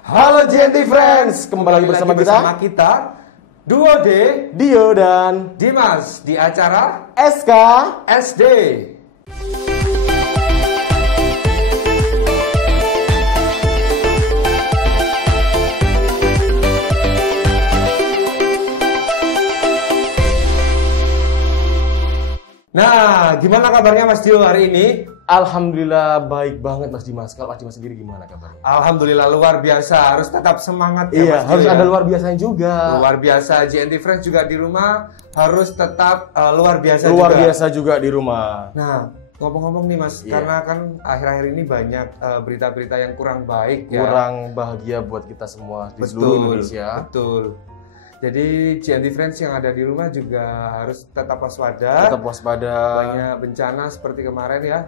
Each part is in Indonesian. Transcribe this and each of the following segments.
Halo GNT Friends, kembali lagi bersama kita Duo D, Dio dan Dimas di acara SK SD. Nah, gimana kabarnya Mas Dio hari ini? Alhamdulillah baik banget Mas Dimas. Kalau Mas Dimas sendiri gimana kabarnya? Alhamdulillah luar biasa, harus tetap semangat ya Iya, Mas Dio, harus ya. ada luar biasanya juga. Luar biasa, GNT Friends juga di rumah harus tetap luar biasa Luar juga. biasa juga di rumah. Nah, ngomong-ngomong nih Mas, Iya. karena kan akhir-akhir ini banyak berita-berita yang kurang baik ya. Kurang bahagia buat kita semua di seluruh Indonesia. Betul. Jadi GNT Friends yang ada di rumah juga harus tetap waspada. Tetap waspada. Banyak bencana seperti kemarin ya.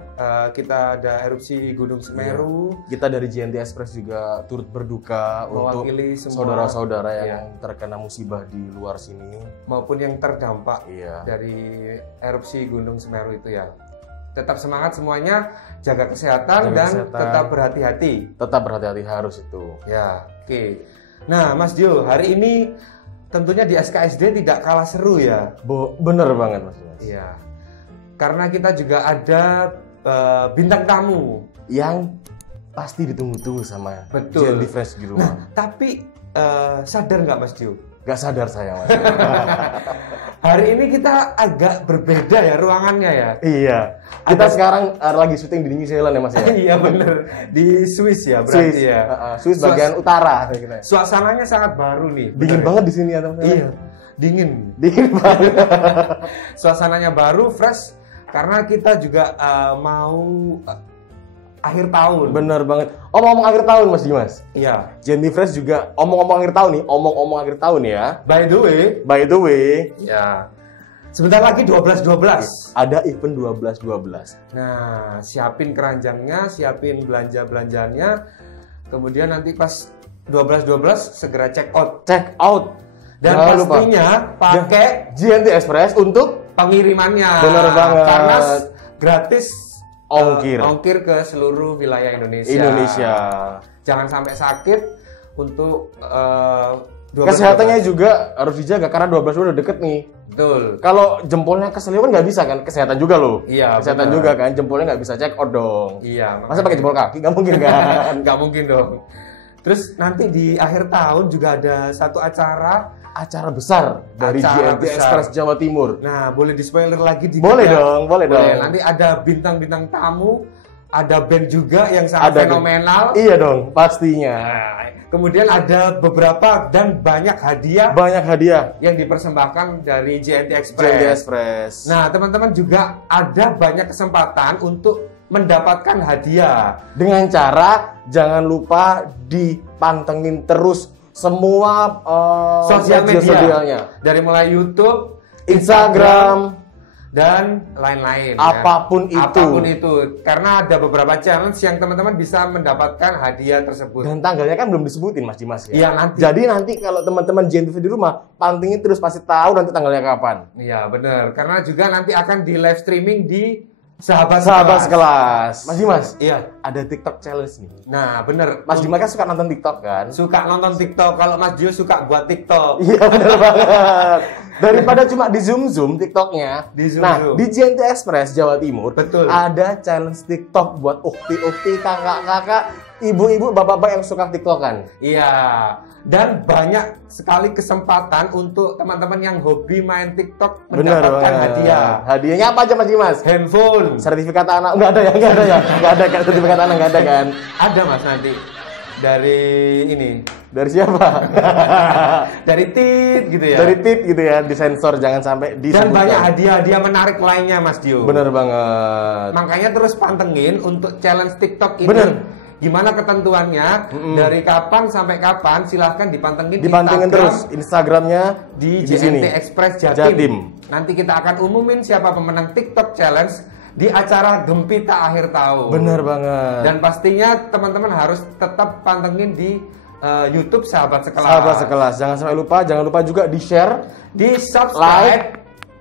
Kita ada erupsi Gunung Semeru. Kita dari GNT Express juga turut berduka untuk Mewakili semua saudara-saudara yang Iya. terkena musibah di luar sini. Maupun yang terdampak Iya. dari erupsi Gunung Semeru itu ya. Tetap semangat semuanya, jaga kesehatan Jaga dan kesehatan. tetap berhati-hati. Tetap berhati-hati harus itu. Ya, oke. Nah, Mas Dio, hari ini tentunya di SKSD tidak kalah seru ya. Bener banget Mas Dimas. Iya. Karena kita juga ada bintang tamu. Yang pasti ditunggu-tunggu sama Betul. GNT Fresh di rumah. Nah, tapi sadar nggak Mas Dio? Gak sadar saya Mas. Hari ini kita agak berbeda ya ruangannya ya. Iya. Kita sekarang lagi syuting di New Zealand ya Mas ya. Iya bener. Di Swiss ya berarti Swiss, ya. Swiss bagian utara. Suasananya sangat baru nih. Dingin bener. banget di sini ya teman-teman. Iya. Dingin. Dingin banget. Suasananya baru, fresh. Karena kita juga mau akhir tahun. Bener banget. Omong-omong akhir tahun Mas Dimas. Iya. GNT Fresh juga omong-omong akhir tahun nih. Omong-omong akhir tahun ya. By the way, Ya. sebentar lagi 12-12. Ada event 12-12. Nah, siapin keranjangnya, siapin belanja-belanjaannya. Kemudian nanti pas 12-12 segera check out. Check out. Dan Jangan lupa. pastinya pakai GNT Express untuk pengirimannya. Bener banget. Karena gratis ongkir ke seluruh wilayah Indonesia. Jangan sampai sakit untuk 12-12. Kesehatannya juga harus dijaga karena 12 udah deket nih. Betul. Kalau jempolnya keseliu kan nggak bisa kan, kesehatan juga loh. Iya, kesehatan benar. juga kan, jempolnya nggak bisa check out dong. Iya. Masa pakai jempol kaki? Nggak mungkin kan? Nggak mungkin dong. Terus nanti di akhir tahun juga ada satu acara. Acara besar dari Acara GNT besar. Express Jawa Timur. Nah, boleh di spoiler lagi dikit Boleh ya? dong, boleh dong. Nanti ada bintang-bintang tamu, ada band juga yang sangat Ada fenomenal. Iya dong, pastinya. Nah, kemudian ada beberapa dan banyak hadiah Banyak hadiah yang dipersembahkan dari GNT Express. GNT Express. Nah, teman-teman juga ada banyak kesempatan untuk mendapatkan hadiah. Dengan cara jangan lupa dipantengin terus semua Sosial media. sosialnya. Dari mulai YouTube, Instagram, dan lain-lain. Apapun itu. Apapun itu. Karena ada beberapa challenge yang teman-teman bisa mendapatkan hadiah tersebut. dan tanggalnya kan belum disebutin Mas Dimas ya. Iya, nanti. Jadi nanti kalau teman-teman GNT di rumah pantengin terus pasti tahu nanti tanggalnya kapan. Iya, benar. Karena juga nanti akan di live streaming di Sahabat Sekelas. Mas Dimas, Iya. ada TikTok challenge nih. Nah, bener. Mas Dimas kan suka nonton TikTok kan? Suka nonton TikTok. Kalau Mas Dio suka buat TikTok. Iya benar banget. Daripada cuma di zoom TikToknya. Di zoom. Nah di GNT Express Jawa Timur Betul. ada challenge TikTok buat ukti-ukti, kakak-kakak, ibu-ibu, bapak-bapak yang suka TikTokan. Iya. Dan banyak sekali kesempatan untuk teman-teman yang hobi main TikTok mendapatkan banget. hadiah. Hadiahnya apa aja Mas Dimas? Handphone. Sertifikat anak nggak ada ya? Nggak ada kan? Sertifikat anak nggak ada kan? Ada Mas nanti. Dari ini. Dari siapa? Dari Tit gitu ya. Dari tip gitu ya, disensor jangan sampai Dan disebutkan. banyak hadiah-hadiah menarik lainnya Mas Dio. Bener banget. Makanya terus pantengin untuk challenge TikTok ini. Bener. Gimana ketentuannya, dari kapan sampai kapan, silahkan dipantengin Dipantengin Instagram terus Instagramnya di sini. GNT Express Jatim. Jatim. Nanti kita akan umumin siapa pemenang TikTok Challenge di acara Gempita akhir tahun. Bener banget. Dan pastinya teman-teman harus tetap pantengin di YouTube Sahabat Sekelas. Sahabat Sekelas, jangan lupa juga di share, Di subscribe,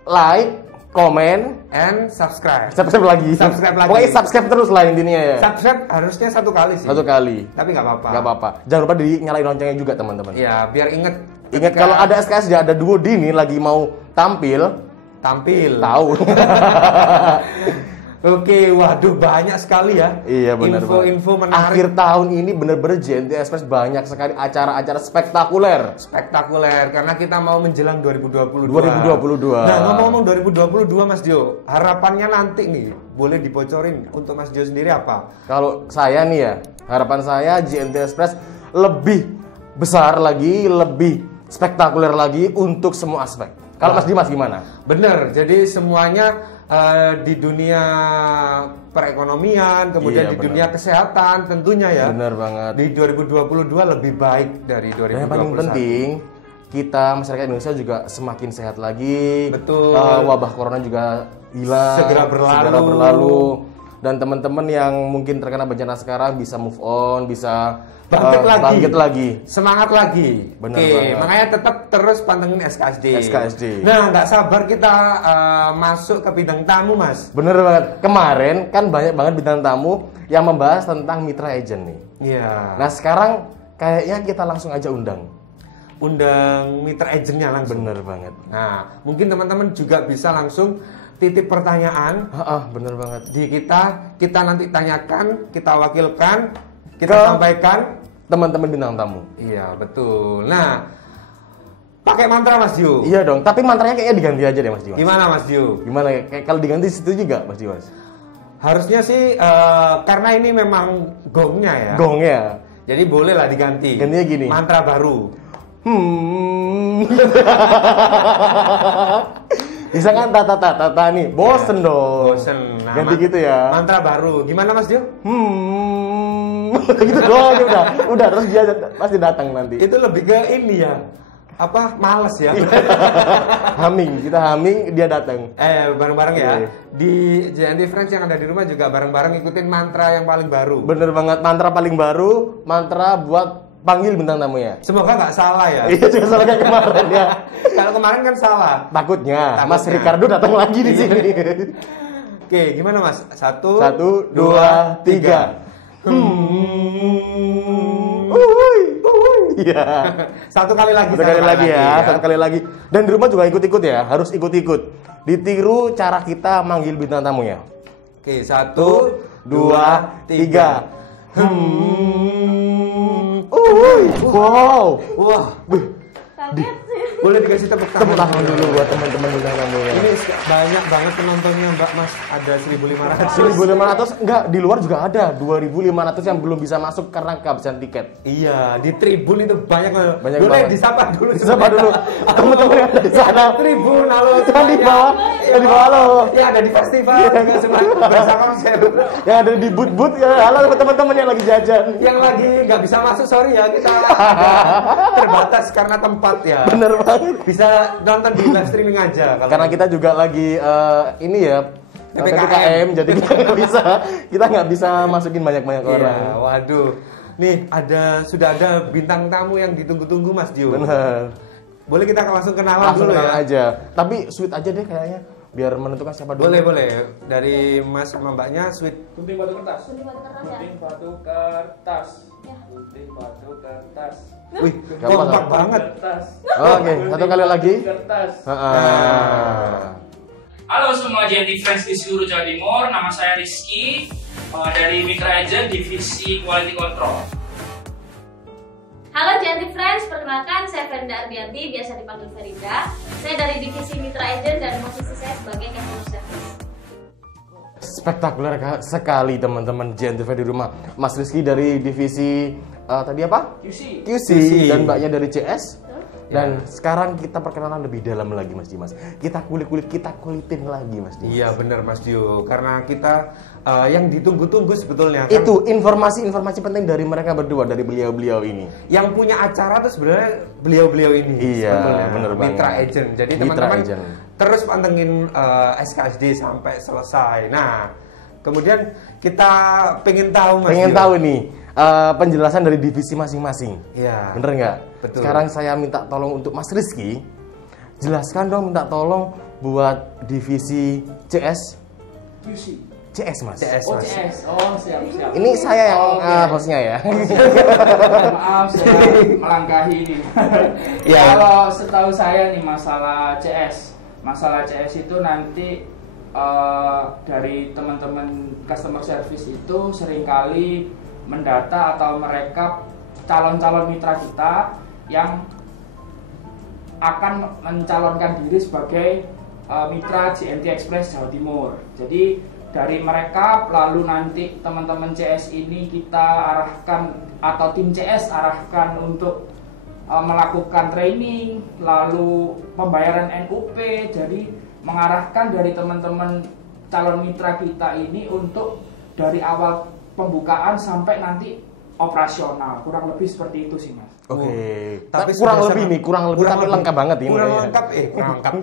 like, komen, and subscribe. subscribe lagi. Subscribe lagi. Pokoknya subscribe terus lah intinya ya. Subscribe harusnya 1 kali sih. 1 kali. Tapi nggak apa-apa. Nggak apa-apa. Jangan lupa nyalain loncengnya juga teman-teman. Ya, biar inget. Ingat kalau ada SKSD, ada Duo Dini lagi mau tampil. Tahu. Oke, waduh banyak sekali ya. Iya benar. Info-info menarik. Akhir tahun ini bener-bener JNT Express banyak sekali acara-acara spektakuler. Spektakuler karena kita mau menjelang 2022. 2022. Nah, ngomong-ngomong 2022 Mas Dio, harapannya nanti nih boleh dibocorin untuk Mas Dio sendiri apa? Kalau saya nih ya, harapan saya JNT Express lebih besar lagi, lebih spektakuler lagi untuk semua aspek. Kalau Mas Dimas gimana? Bener, jadi semuanya di dunia perekonomian, kemudian Iya, di bener. dunia kesehatan tentunya ya. Bener banget. Di 2022 lebih baik dari 2021. Yang paling penting kita masyarakat Indonesia juga semakin sehat lagi. Betul. Wabah corona juga hilang. Segera berlalu. Dan teman-teman yang mungkin terkena bencana sekarang bisa move on, bisa bangkit lagi. Semangat lagi. Bener Oke, banget. makanya tetap terus pantengin SKSD. SKSD. Nah, nggak sabar kita masuk ke bidang tamu, Mas. Bener banget. Kemarin kan banyak banget bintang tamu yang membahas tentang mitra agent nih. Iya. Nah sekarang kayaknya kita langsung aja undang Mitra agentnya langsung. Bener banget. Nah, mungkin teman-teman juga bisa langsung titip pertanyaan Bener banget. di kita nanti tanyakan, kita wakilkan, kita Ke sampaikan teman-teman bintang tamu. Iya, betul. Nah, pakai mantra Mas Dio. Iya dong, tapi mantranya kayaknya diganti aja deh Mas Dimas. Gimana Mas Dio? Gimana ya? Kayak kalau diganti situ juga Mas Dimas. Harusnya sih karena ini memang gongnya ya. Gongnya. Jadi boleh lah diganti. Gantinya gini. Mantra baru. Bisa kan tata nih. Bosen dong. Bosen. Nah, ganti gitu ya. Mantra baru. Gimana Mas Dio? Gitu doang udah terus dia pasti datang nanti. Itu lebih ke ini ya. Apa? Males ya. Kita humming dia datang. Bareng-bareng ya. Oke. Di JNT Friends yang ada di rumah juga bareng-bareng ikutin mantra yang paling baru. Bener banget, mantra paling baru, mantra buat panggil bintang tamu ya. Semoga nggak salah ya. Iya, juga salah kayak kemarin ya. Kalau kemarin kan salah. Takutnya Mas Ricardo datang lagi di sini. Oke, gimana Mas? 1, 1, 2, 3. Iya. Satu kali lagi. Satu kali lagi. Dan di rumah juga ikut-ikut ya, harus ikut-ikut. Ditiru cara kita manggil bintang tamunya. Oke, 1, 2, 3. Wow. Wah, Kaget sih. boleh dikasih tepuk Tepuk tangan tangan dulu buat teman-teman bintang tamunya. Ini banyak banget penontonnya Mbak Mas, ada 1.500. 1.500 enggak, di luar juga ada 2.500 yang belum bisa masuk karena kehabisan tiket. Iya, di Tribun itu banyak Banyak boleh banget. disapa dulu. Disapa dulu teman-teman yang ada di sana. Tribun, halo Yang di semuanya. bawah, yang di bawah halo. Ya ada di festival juga semuanya bersama konser. Yang ada di booth-booth ya, halo teman-teman yang lagi jajan. Yang lagi nggak bisa masuk, sorry ya, kita terbatas karena tempat ya. Bener banget. Bisa nonton di live streaming aja kalau Karena kita juga lagi ini ya PPKM, jadi kita nggak bisa masukin banyak-banyak Iya, orang. waduh. Nih sudah ada bintang tamu yang ditunggu-tunggu Mas Dio. Bener. Boleh kita langsung kenalan Langsung dulu kenal ya. aja. Tapi sweet aja deh kayaknya, biar menentukan siapa dulu. Boleh. Dari Mas sama Mbaknya sweet. Gunting batu kertas. Gunting batu kertas ya? Gunting batu kertas. Ya. Gunting batu kertas. Wih, Gak kompak apa-apa. banget. Kertas. Oke, satu kali lagi. Kertas. Halo semua JNT Friends di seluruh Jawa Timur, nama saya Rizky dari Mitra Agent Divisi Quality Control. Halo JNT Friends, perkenalkan saya Ferida Arbianti, biasa dipanggil Ferida. Saya dari divisi Mitra Agent dan posisi saya sebagai customer service. Spektakuler sekali teman-teman JNT di rumah. Mas Rizky dari divisi tadi apa? QC. QC dan mbaknya dari CS. Dan sekarang kita perkenalan lebih dalam lagi Mas Dimas. Kita kulitin lagi Mas Dimas. Iya benar Mas Dio, karena kita yang ditunggu-tunggu sebetulnya kan. Itu informasi-informasi penting dari mereka berdua, dari beliau-beliau ini. Yang punya acara tuh sebenarnya beliau-beliau ini. Iya, sebetulnya. bener banget. Mitra Agent. Jadi Mitra teman-teman Agent. terus pantengin SKSD sampai selesai. Nah, kemudian kita pengen tahu Mas Pengen Dio. tahu nih penjelasan dari divisi masing-masing. Iya. Bener nggak? Betul. Sekarang saya minta tolong untuk Mas Rizky, jelaskan dong, minta tolong buat divisi CS. QC. CS Mas. CS Oh, Mas. CS. Oh, siap. Ini saya yang Oh, oke. hostnya ya. Maaf, saya melangkahi ini. Ya. Kalau setahu saya nih masalah CS itu nanti dari teman-teman customer service itu seringkali mendata atau merekap calon-calon mitra kita yang akan mencalonkan diri sebagai mitra JNT Express Jawa Timur. Jadi dari mereka lalu nanti teman-teman CS ini kita arahkan atau tim CS arahkan untuk melakukan training, lalu pembayaran NUP. Jadi mengarahkan dari teman-teman calon mitra kita ini untuk dari awal pembukaan sampai nanti operasional. Kurang lebih seperti itu sih Mas. Oke. Tapi kurang sudah lebih sangat- nih, kurang lebih tapi lengkap banget ini. Kurang kayaknya. lengkap,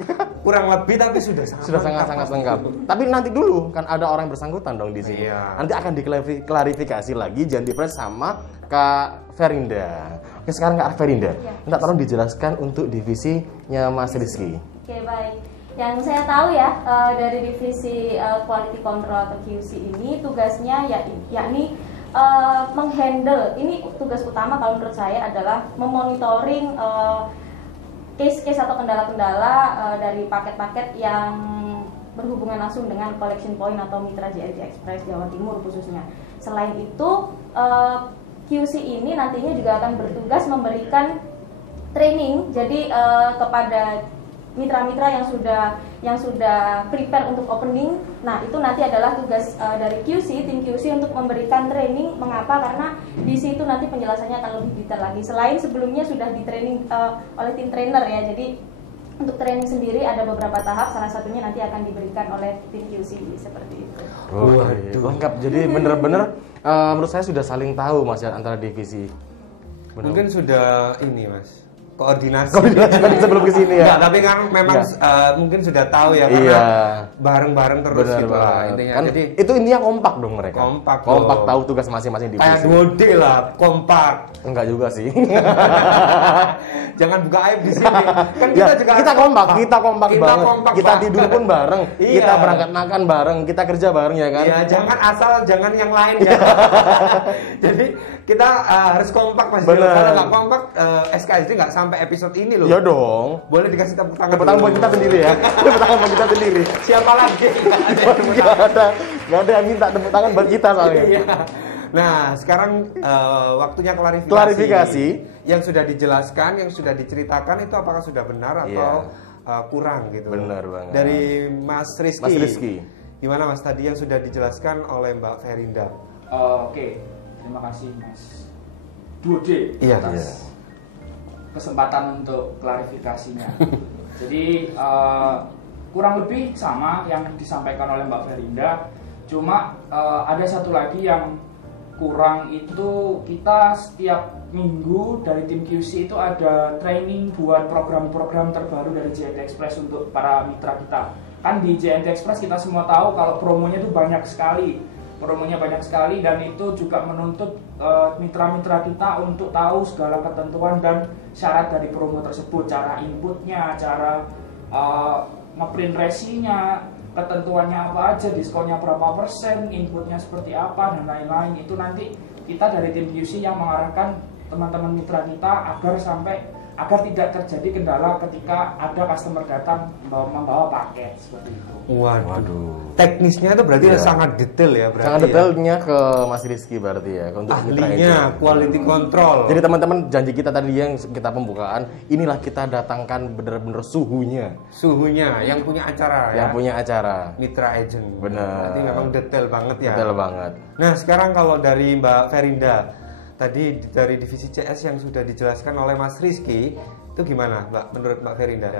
kurang lebih tapi sudah Sudah sangat-sangat lengkap. Tapi nanti dulu kan ada orang yang bersangkutan dong di sini. Iya. Nanti akan diklarifikasi lagi JNT Express sama Kak Ferinda. Oke, sekarang Kak Ferinda, Iya. minta tolong dijelaskan untuk divisinya Mas Rizky. Oke, baik. Yang saya tahu ya dari divisi quality control atau QC ini tugasnya yakni menghandle, ini tugas utama kalau menurut saya adalah memonitoring case-case atau kendala-kendala dari paket-paket yang berhubungan langsung dengan collection point atau mitra JNT Express Jawa Timur khususnya. Selain itu QC ini nantinya juga akan bertugas memberikan training jadi kepada mitra-mitra yang sudah prepare untuk opening. Nah, itu nanti adalah tugas dari tim QC untuk memberikan training. Mengapa? Karena di situ nanti penjelasannya akan lebih detail lagi. Selain sebelumnya sudah di training oleh tim trainer ya. Jadi untuk training sendiri ada beberapa tahap, salah satunya nanti akan diberikan oleh tim QC seperti itu. Waduh, lengkap. Jadi bener-bener menurut saya sudah saling tahu Mas ya antara divisi. Bener. Mungkin sudah ini Mas, koordinasi tadi sebelum ke sini ya. Enggak, tapi kan memang Enggak. mungkin sudah tahu ya karena Iya. bareng-bareng terus Benar gitu lah banget. intinya. Kan Jadi itu intinya kompak dong mereka. Kompak Kompak dong. tahu tugas masing-masing divisi. kayak 2D lah, kompak. Enggak juga sih. Jangan buka aib di sini. Kan kita Ya, juga kita kompak banget. Kita kompak Tidur pun bareng. Iya. Kita berangkat makan bareng, kita kerja bareng ya kan? Ya, jangan yang lain ya. Jadi kita harus kompak Mas. Bener. Kalau nggak kompak SKSD nggak sampai episode ini loh. Ya dong. Boleh dikasih tepuk tangan. Tepuk tangan dulu. buat kita sendiri ya. Tepuk tangan buat kita sendiri. Siapa lagi? Nggak ada yang minta tepuk tangan buat kita soalnya. Iya. Nah, sekarang waktunya klarifikasi. Klarifikasi. Yang sudah dijelaskan, yang sudah diceritakan itu apakah sudah benar atau kurang gitu. Benar banget. Dari Mas Rizky. Mas Rizky. Gimana Mas tadi yang sudah dijelaskan oleh Mbak Ferinda? Oke, terima kasih Mas Dude Iya, atas kesempatan untuk klarifikasinya. Jadi kurang lebih sama yang disampaikan oleh Mbak Ferinda, cuma ada satu lagi yang kurang itu kita setiap minggu dari tim QC itu ada training buat program-program terbaru dari JNT Express untuk para mitra kita. Kan di JNT Express kita semua tahu kalau promonya itu banyak sekali. Promonya banyak sekali dan itu juga menuntut mitra-mitra kita untuk tahu segala ketentuan dan syarat dari promo tersebut, cara inputnya, cara ngeprint resinya, ketentuannya apa aja, diskonnya berapa persen, inputnya seperti apa dan lain-lain. Itu nanti kita dari tim QC yang mengarahkan teman-teman mitra kita agar tidak terjadi kendala ketika ada customer datang membawa paket seperti itu. Waduh. Teknisnya itu berarti Iya. sangat detail ya berarti. Sangat ya? detailnya ke Mas Rizky berarti ya untuk mitra Ahlinya, agent. quality control. Jadi teman-teman janji kita tadi yang kita pembukaan, inilah kita datangkan bener-bener suhunya Suhunya yang punya acara ya. yang punya acara. Mitra agent. Benar. Berarti memang detail banget ya. Detail banget. Nah, sekarang kalau dari Mbak Ferinda, tadi dari divisi CS yang sudah dijelaskan oleh Mas Rizky, itu gimana Mbak, menurut Mbak Ferinda?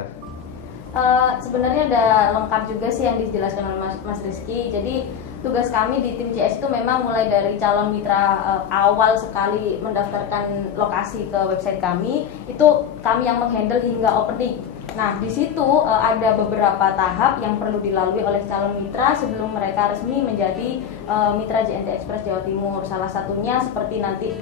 Sebenarnya ada lengkap juga sih yang dijelaskan oleh Mas Rizky. Jadi tugas kami di tim CS itu memang mulai dari calon mitra awal sekali mendaftarkan lokasi ke website kami, itu kami yang menghandle hingga opening. Nah, di situ ada beberapa tahap yang perlu dilalui oleh calon mitra sebelum mereka resmi menjadi mitra JNT Express Jawa Timur. Salah satunya seperti nanti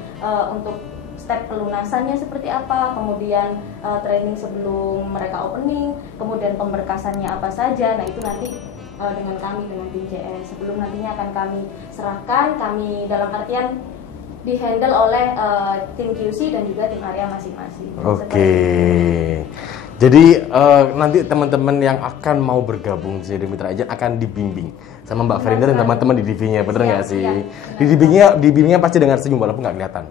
untuk step pelunasannya seperti apa, kemudian training sebelum mereka opening, kemudian pemberkasannya apa saja. Nah itu nanti dengan kami, dengan tim CS sebelum nantinya akan kami serahkan, kami dalam artian dihandle oleh tim QC dan juga tim area masing-masing. Oke. Jadi nanti teman-teman yang akan mau bergabung jadi Mitra Agent akan dibimbing sama Mbak Ferinda dan teman-teman di DV-nya, bener nggak sih? Iya. Di bimbingnya pasti dengan senyum walaupun nggak kelihatan.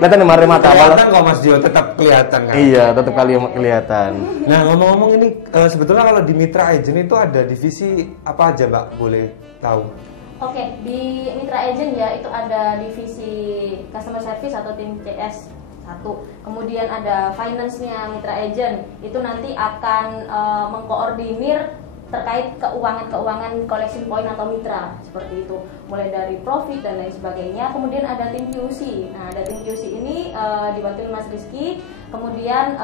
Kelihatan di mata. Kelihatan kok Mas Dio, tetap kelihatan kan? Iya, tetap kelihatan. Nah ngomong-ngomong ini sebetulnya kalau di Mitra Agent itu ada divisi apa aja Mbak? Boleh tahu? Oke, di Mitra Agent ya itu ada divisi Customer Service atau tim CS 1. Kemudian ada finance-nya Mitra Agent. Itu nanti akan mengkoordinir terkait keuangan collection point atau mitra seperti itu. Mulai dari profit dan lain sebagainya. Kemudian ada tim QC. Nah, ada tim QC ini dibantu Mas Rizky. Kemudian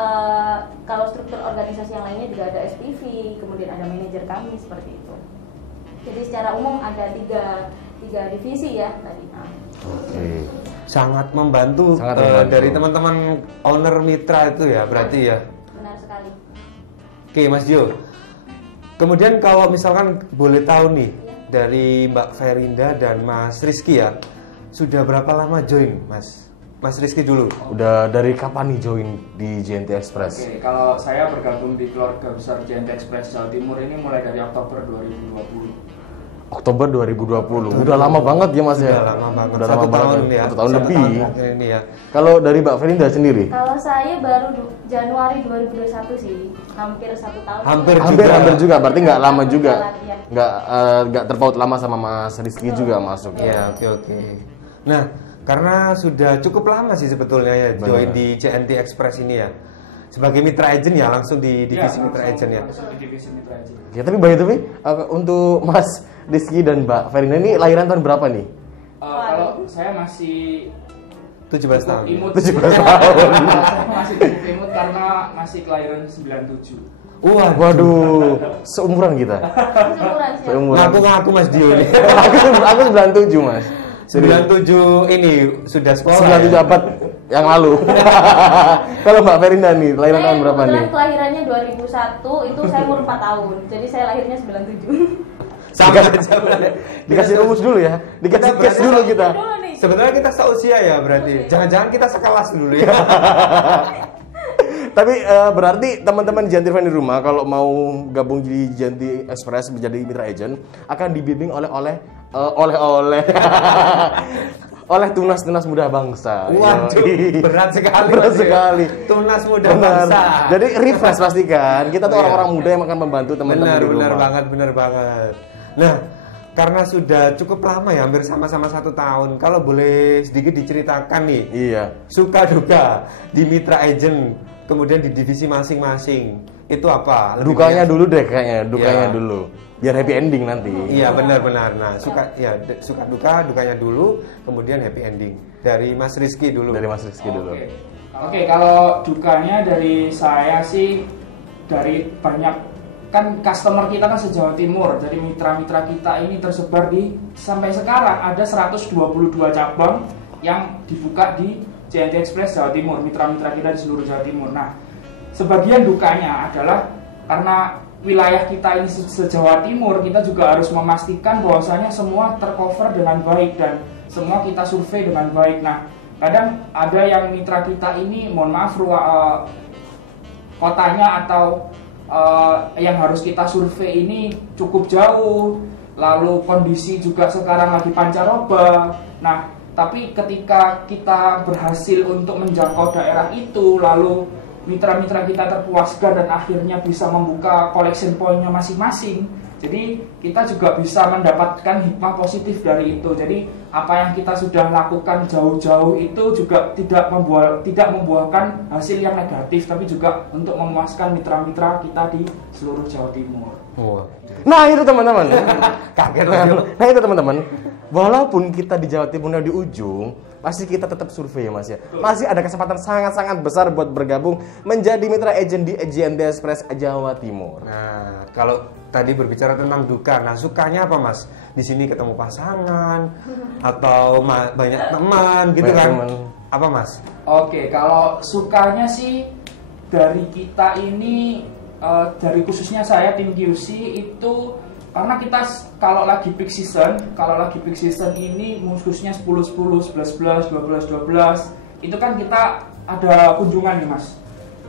kalau struktur organisasi yang lainnya juga ada SPV, kemudian ada manajer kami seperti itu. Jadi secara umum ada tiga divisi ya tadi. Oke. Sangat membantu, dari teman-teman owner mitra itu ya berarti ya. Benar sekali. Oke Mas Dio. Kemudian kalau misalkan boleh tahu nih dari Mbak Ferinda dan Mas Rizky ya, sudah berapa lama join Mas Rizky dulu? Udah dari kapan nih join di JNT Express? Oke, kalau saya bergabung di keluarga besar JNT Express Jawa Timur ini mulai dari Oktober 2020. Oktober 2020. Udah lama banget ya Mas ya? Udah lama banget. Udah lama banget. Ya. 1 tahun lebih. Ini ya. Kalau dari Mbak Ferinda sendiri? Kalau saya baru Januari 2021 sih, hampir 1 tahun. Hampir juga, berarti nggak lama juga. Iya. Nggak terpaut lama sama Mas Rizky juga masuk. Ya, oke. Nah, karena sudah cukup lama sih sebetulnya ya join di JNT Express ini ya. Sebagai Mitra Agent ya, langsung di divisi Mitra Agent ya. Langsung di divisi Mitra Agent. Ya, tapi by the way, untuk Mas Rizky dan Mbak Ferinda ini lahiran tahun berapa nih? Kalau saya masih 17 tahun. Imut. 17 tahun. Saya masih cukup imut karena masih kelahiran 97. Waduh, seumuran kita. Seumuran sih. Ngaku Mas Dio nih. aku 97 Mas. 97 ini sudah sekolah. 97 abad yang lalu. Kalau Mbak Ferinda nih, lahiran tahun berapa nih? Saya kelahirannya 2001, itu saya umur 4 tahun. Jadi saya lahirnya 97. Sama aja. Dikasih rumus dulu ya. Dikasih case dulu kita. Sebenarnya kita seusia ya berarti. Jangan-jangan kita sekelas dulu ya. Tapi berarti teman-teman Janti Fan di rumah kalau mau gabung di Janti Express menjadi Mitra Agent akan dibimbing oleh oleh tunas-tunas muda bangsa. Waduh, berat sekali. Berat sekali. Tunas muda bangsa. Jadi refresh pastikan. Kita tuh orang-orang muda yang akan membantu teman-teman di rumah. Benar banget. Nah, karena sudah cukup lama ya, hampir sama-sama 1 tahun. Kalau boleh sedikit diceritakan nih. Iya. Suka duka di Mitra Agent, kemudian di divisi masing-masing. Itu apa? Dukanya dulu deh kayaknya. Dukanya dulu. Biar happy ending nanti. Iya benar. Nah suka dukanya dulu, kemudian happy ending. Dari Mas Rizky dulu. Oke, kalau dukanya dari saya sih dari banyak kan customer kita kan se-Jawa Timur, jadi mitra-mitra kita ini tersebar di sampai sekarang ada 122 cabang yang dibuka di JNT Express Jawa Timur, mitra-mitra kita di seluruh Jawa Timur. Nah, sebagian dukanya adalah karena wilayah kita ini se-Jawa Timur, kita juga harus memastikan bahwasanya semua tercover dengan baik dan semua kita survei dengan baik. Nah, kadang ada yang mitra kita ini, mohon maaf, kotanya atau yang harus kita survei ini cukup jauh, lalu kondisi juga sekarang lagi pancaroba. Nah, tapi ketika kita berhasil untuk menjangkau daerah itu, lalu mitra-mitra kita terpuaskan dan akhirnya bisa membuka collection point-nya masing-masing, jadi kita juga bisa mendapatkan hikmah positif dari itu. Jadi apa yang kita sudah lakukan jauh-jauh itu juga tidak membuahkan hasil yang negatif, tapi juga untuk memuaskan mitra-mitra kita di seluruh Jawa Timur. Nah itu teman-teman. Kaget. Nah itu teman-teman. Walaupun kita di Jawa Timurnya di ujung, pasti kita tetap survei ya Mas ya. Masih ada kesempatan sangat-sangat besar buat bergabung menjadi Mitra Agent di JNT Express Jawa Timur. Nah, kalau tadi berbicara tentang duka, nah sukanya apa Mas? Di sini ketemu pasangan atau banyak teman gitu kan? apa Mas? Oke, kalau sukanya sih dari kita ini, dari khususnya saya tim QC itu, karena kita kalau lagi peak season ini khususnya 10-10, 11-11, 12-12, itu kan kita ada kunjungan nih Mas.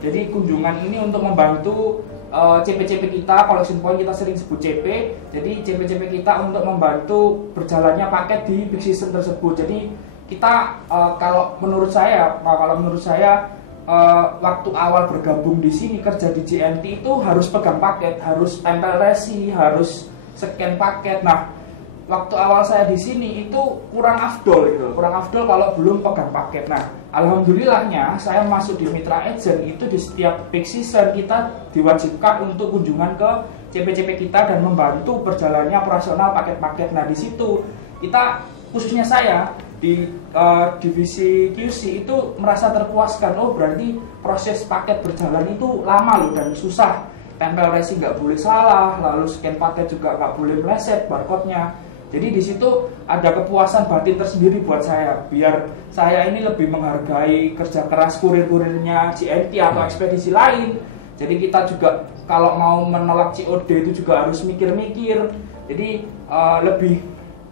Jadi kunjungan ini untuk membantu CP-CP kita, collection point kita sering sebut CP. Jadi CP-CP kita untuk membantu berjalannya paket di peak season tersebut. Jadi kita kalau menurut saya waktu awal bergabung di sini kerja di JNT itu harus pegang paket, harus tempel resi, harus scan paket. Nah, waktu awal saya di sini itu kurang afdol gitu, kalau belum pegang paket. Nah, alhamdulillahnya saya masuk di Mitra Agent itu di setiap peak season kita diwajibkan untuk kunjungan ke CP-CP kita dan membantu berjalannya operasional paket-paket. Nah, di situ kita, khususnya saya di divisi QC itu merasa terpuaskan. Oh, berarti proses paket berjalan itu lama loh dan susah. Tempel resi nggak boleh salah, lalu scan paket juga nggak boleh meleset barcode-nya. Jadi di situ ada kepuasan batin tersendiri buat saya. Biar saya ini lebih menghargai kerja keras kurir-kurirnya JNT atau ekspedisi lain. Jadi kita juga kalau mau menolak COD itu juga harus mikir-mikir. Jadi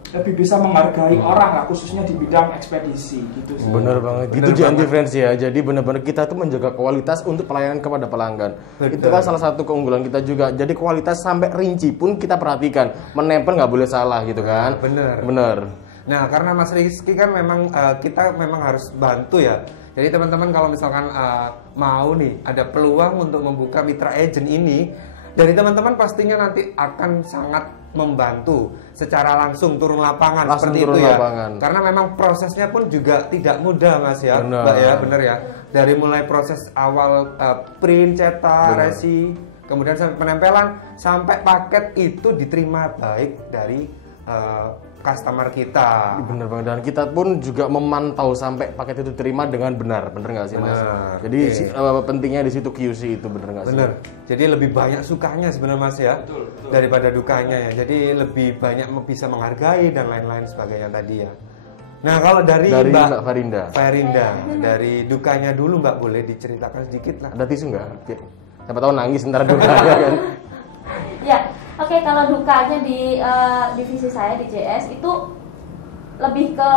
lebih bisa menghargai orang lah, khususnya di bidang ekspedisi gitu sih. Bener banget, itu JNT Friends ya. Jadi benar-benar kita tuh menjaga kualitas untuk pelayanan kepada pelanggan. Betul. Itu kan salah satu keunggulan kita juga. Jadi kualitas sampai rinci pun kita perhatikan. Menempel nggak boleh salah gitu kan. Bener. Nah, karena Mas Rizky kan memang kita memang harus bantu ya. Jadi teman-teman kalau misalkan mau nih ada peluang untuk membuka Mitra Agent ini, dari teman-teman pastinya nanti akan sangat membantu secara langsung turun lapangan seperti itu ya. Karena memang prosesnya pun juga tidak mudah Mas ya, Mbak ya, bener ya. Dari mulai proses awal print, cetak, resi, kemudian sampai penempelan, sampai paket itu diterima baik dari customer kita. Bener banget, dan kita pun juga memantau sampai paket itu diterima dengan benar nggak sih Mas? Jadi pentingnya di situ QC itu, bener nggak sih? Bener. Jadi lebih banyak sukanya sebenarnya Mas ya, betul. Daripada dukanya ya. Jadi lebih banyak bisa menghargai dan lain-lain sebagainya tadi ya. Nah, kalau dari Mbak Ferinda, dari dukanya dulu Mbak, boleh diceritakan sedikit lah. Ada tisu nggak? Siapa tahu nangis ntar dukanya kan? Ya. Oke, kalau dukanya di divisi saya di JS itu lebih ke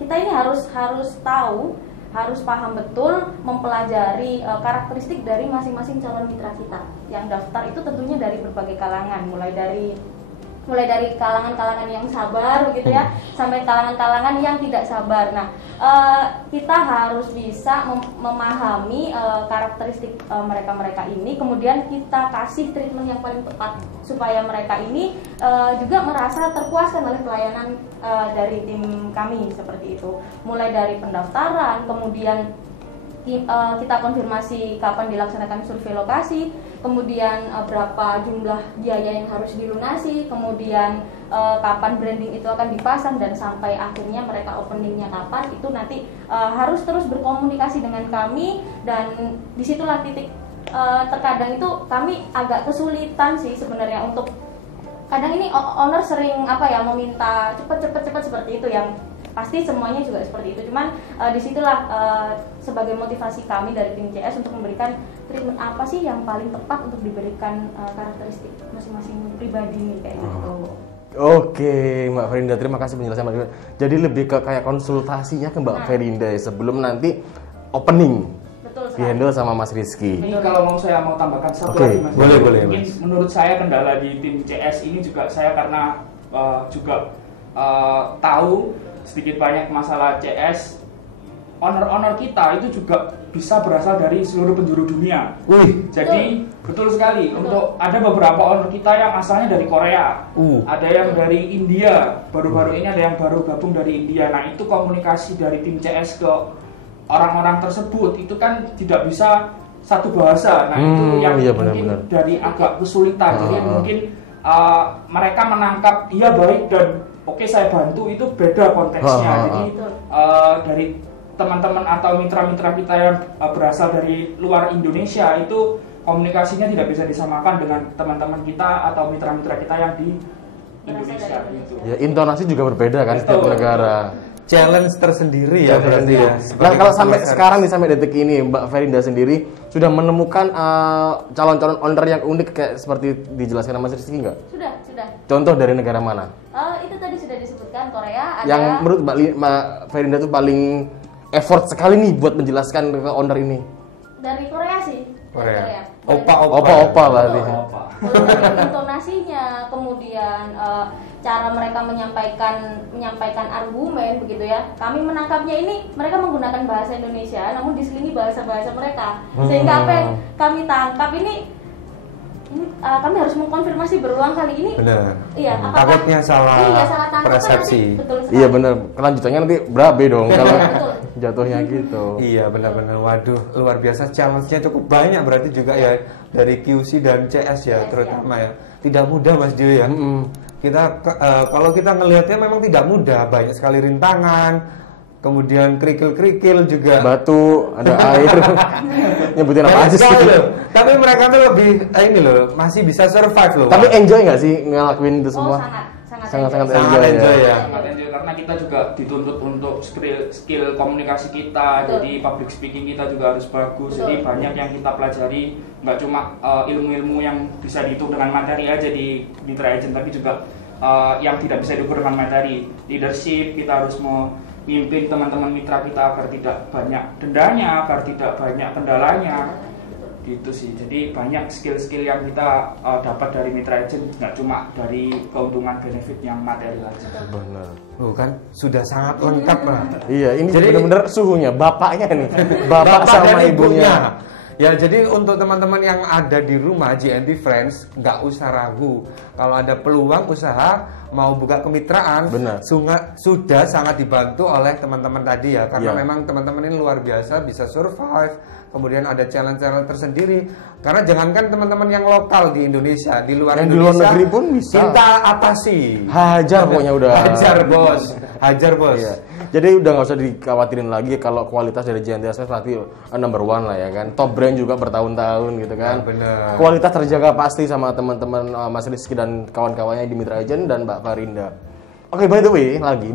kita ini harus tahu, harus paham betul, mempelajari karakteristik dari masing-masing calon mitra kita. Yang daftar itu tentunya dari berbagai kalangan, mulai dari kalangan-kalangan yang sabar begitu ya, sampai kalangan-kalangan yang tidak sabar. Nah, kita harus bisa memahami karakteristik mereka ini, kemudian kita kasih treatment yang paling tepat supaya mereka ini juga merasa terpuaskan oleh pelayanan dari tim kami seperti itu. Mulai dari pendaftaran, kemudian kita konfirmasi kapan dilaksanakan survei lokasi, kemudian berapa jumlah biaya yang harus dilunasi, kemudian kapan branding itu akan dipasang, dan sampai akhirnya mereka openingnya kapan, itu nanti harus terus berkomunikasi dengan kami. Dan disitulah titik terkadang itu kami agak kesulitan sih sebenarnya untuk, kadang ini owner sering meminta cepet seperti itu, yang pasti semuanya juga seperti itu. Cuman disitulah sebagai motivasi kami dari tim CS untuk memberikan treatment apa sih yang paling tepat untuk diberikan karakteristik masing-masing pribadi nih, kayak gitu. Oke, Mbak Ferinda, terima kasih penjelasan Mbak. Jadi lebih ke kayak konsultasinya ke Mbak Ferinda ya, sebelum nanti opening. Betul sekali. Dihandle sama Mas Rizky. Ini kalau saya mau tambahkan satu lagi Mas. Boleh Mungkin Mas. Menurut saya kendala di tim CS ini juga saya karena juga tahu sedikit banyak masalah CS, owner kita itu juga bisa berasal dari seluruh penjuru dunia. Jadi betul sekali. Untuk ada beberapa owner kita yang asalnya dari Korea, ada yang dari India, baru-baru ini ada yang baru gabung dari India. Nah, itu komunikasi dari tim CS ke orang-orang tersebut itu kan tidak bisa satu bahasa. Nah, itu yang mungkin dari agak kesulitan. Jadi mungkin mereka menangkap iya baik dan oke saya bantu, itu beda konteksnya. Jadi dari teman-teman atau mitra-mitra kita yang berasal dari luar Indonesia itu komunikasinya tidak bisa disamakan dengan teman-teman kita atau mitra-mitra kita yang di Indonesia gitu. Ya, intonasi juga berbeda kan setiap negara. challenge tersendiri ya berarti ya. Nah, kalau sampai sekarang nih sampai detik ini Mbak Ferinda sendiri sudah menemukan calon-calon owner yang unik kayak seperti dijelaskan Mas Rizky nggak? Sudah. Contoh dari negara mana? Itu tadi sudah disebutkan Korea ada. Yang menurut Mbak Ferinda tuh paling effort sekali nih buat menjelaskan ke owner ini. Dari Korea sih. Korea. Opa berarti. Mulai dari intonasinya, kemudian cara mereka menyampaikan argumen begitu ya. Kami menangkapnya ini mereka menggunakan bahasa Indonesia, namun diselingi bahasa-bahasa mereka. Sehingga apa yang kami tangkap ini kami harus mengkonfirmasi berulang kali ini. Benar. Iya, takutnya salah tangkap persepsi. Betul sekali. Iya benar. Kelanjutannya nanti berabe dong kalau Betul. jatuhnya gitu. Iya benar-benar, waduh luar biasa, challenge-nya cukup banyak berarti juga ya dari QC dan CS ya terutama ya. Tidak mudah Mas Dio ya. Kita kalau kita ngelihatnya memang tidak mudah, banyak sekali rintangan. Kemudian kerikil-kerikil juga. Batu, ada air. Nyebutin apa aja sih? Tapi mereka tuh lebih ini loh, masih bisa survive loh. Tapi enjoy nggak sih ngelakuin itu semua? Sangat enjoy ya. Sangat enjoy karena kita juga dituntut untuk skill komunikasi kita. Betul. Jadi public speaking kita juga harus bagus. Jadi banyak yang kita pelajari, nggak cuma ilmu-ilmu yang bisa dihitung dengan materi aja di Mitra Agent, tapi juga yang tidak bisa diukur dengan materi. Leadership, kita harus memimpin teman-teman mitra kita agar tidak banyak dendanya, agar tidak banyak kendalanya. Gitu sih. Jadi banyak skill-skill yang kita dapat dari Mitra Agent, nggak cuma dari keuntungan benefit yang material aja. Benar. Kan sudah sangat lengkap lah. Iya, ini Jadi- benar-benar suhunya, bapaknya nih. Bapak sama dan ibunya. Ya, jadi untuk teman-teman yang ada di rumah GNT Friends, nggak usah ragu. Kalau ada peluang usaha mau buka kemitraan, Benar. sudah sangat dibantu oleh teman-teman tadi ya. Karena Iya. memang teman-teman ini luar biasa, bisa survive. Kemudian ada challenge-challenge tersendiri. Karena jangankan teman-teman yang lokal di Indonesia, di luar Yang di Indonesia, luar negeri pun bisa. Kita atasi. Hajar pokoknya udah. Hajar bos, hajar bos. Iya. Jadi udah nggak usah dikhawatirin lagi kalau kualitas dari JNTS pasti number one lah ya kan. Top brand juga bertahun-tahun gitu kan. Ya, bener. Kualitas terjaga pasti sama teman-teman Mas Rizky dan kawan-kawannya di Mitra Agent dan Mbak Farinda. Oke, by the way lagi.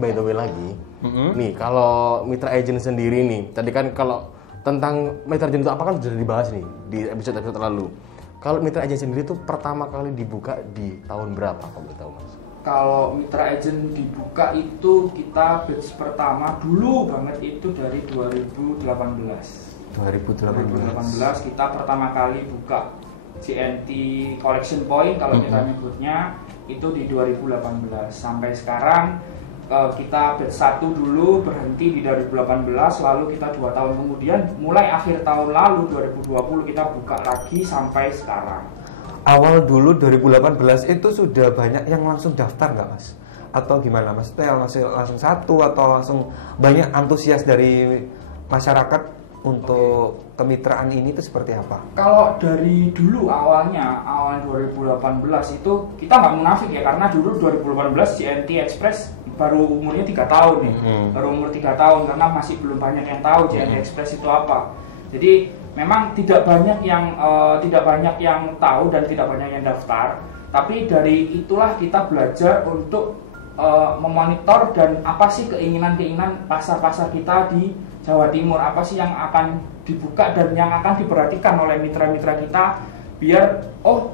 Nih kalau Mitra Agent sendiri nih, tadi kan kalau tentang Mitra Agent itu apa kan sudah dibahas nih di episode lalu. Kalau Mitra Agent sendiri tuh pertama kali dibuka di tahun berapa kalau boleh tahu Mas? Kalau Mitra Agent dibuka itu kita batch pertama dulu banget itu dari 2018. 2018 kita pertama kali buka GNT Collection Point kalau kita nyebutnya itu di 2018. Sampai sekarang kita batch 1 dulu berhenti di 2018, lalu kita 2 tahun kemudian mulai akhir tahun lalu 2020 kita buka lagi sampai sekarang. Awal dulu 2018 itu sudah banyak yang langsung daftar nggak Mas? Atau gimana Mas? Itu yang langsung satu atau langsung banyak antusias dari masyarakat untuk kemitraan ini itu seperti apa? Kalau dari dulu awal 2018 itu kita nggak munafik ya, karena dulu 2018 GNT Express baru umurnya 3 tahun nih, baru umur 3 tahun karena masih belum banyak yang tahu GNT Express itu apa. Jadi memang tidak banyak yang tahu dan tidak banyak yang daftar. Tapi dari itulah kita belajar untuk memonitor dan apa sih keinginan-keinginan pasar-pasar kita di Jawa Timur, apa sih yang akan dibuka dan yang akan diperhatikan oleh mitra-mitra kita biar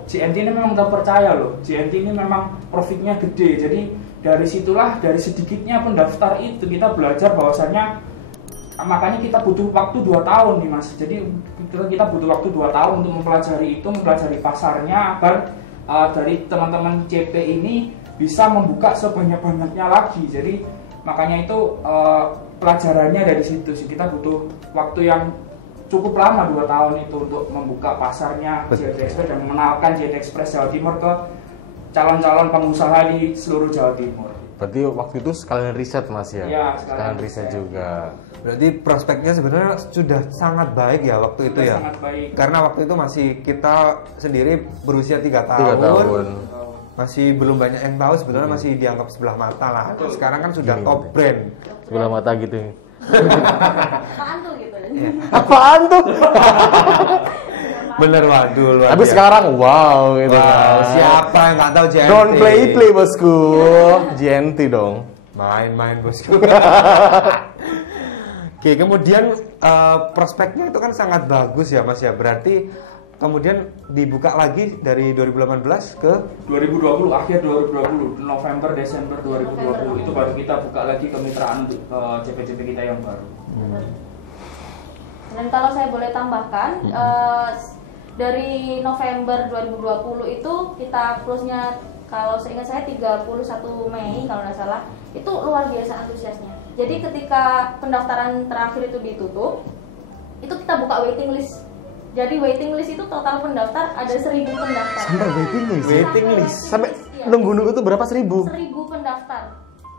GNT ini memang terpercaya loh, GNT ini memang profitnya gede. Jadi dari situlah, dari sedikitnya pendaftar itu kita belajar bahwasannya, makanya kita butuh waktu 2 tahun nih Mas. Jadi kita butuh waktu 2 tahun untuk mempelajari pasarnya agar dari teman-teman CP ini bisa membuka sebanyak-banyaknya lagi. Jadi makanya itu pelajarannya dari situ sih, kita butuh waktu yang cukup lama 2 tahun itu untuk membuka pasarnya GNT Express dan mengenalkan GNT Express Jawa Timur ke calon-calon pengusaha di seluruh Jawa Timur. Berarti waktu itu sekalian riset Mas ya? Iya, sekalian riset juga. Berarti prospeknya sebenarnya sudah sangat baik ya waktu itu ya? Sangat baik. Karena waktu itu masih kita sendiri berusia 3 3 tahun. Masih belum banyak yang tahu, sebenarnya masih dianggap sebelah mata lah. Sekarang kan sudah top brand. Sebelah mata gitu. Apaan tuh gitu. Apaan tuh? Bener, waduh luar Tapi biasa. sekarang gitu Wow, kan. siapa yang nggak tahu JNT? Don't play bosku. JNT dong. Main-main bosku. Oke, kemudian prospeknya itu kan sangat bagus ya Mas ya. Berarti kemudian dibuka lagi dari 2018 ke 2020, akhir 2020, November, Desember 2020 itu baru kita buka lagi kemitraan untuk CP-CP kita yang baru. Dan kalau saya boleh tambahkan, dari November 2020 itu kita close-nya, kalau seingat saya 31 Mei kalau nggak salah, itu luar biasa antusiasnya. Jadi ketika pendaftaran terakhir itu ditutup, itu kita buka waiting list. Jadi waiting list itu total pendaftar ada 1.000 pendaftar. Sampai waiting list. Waiting list. Sampai Iya. nunggu-nunggu itu berapa 1.000? 1.000 pendaftar.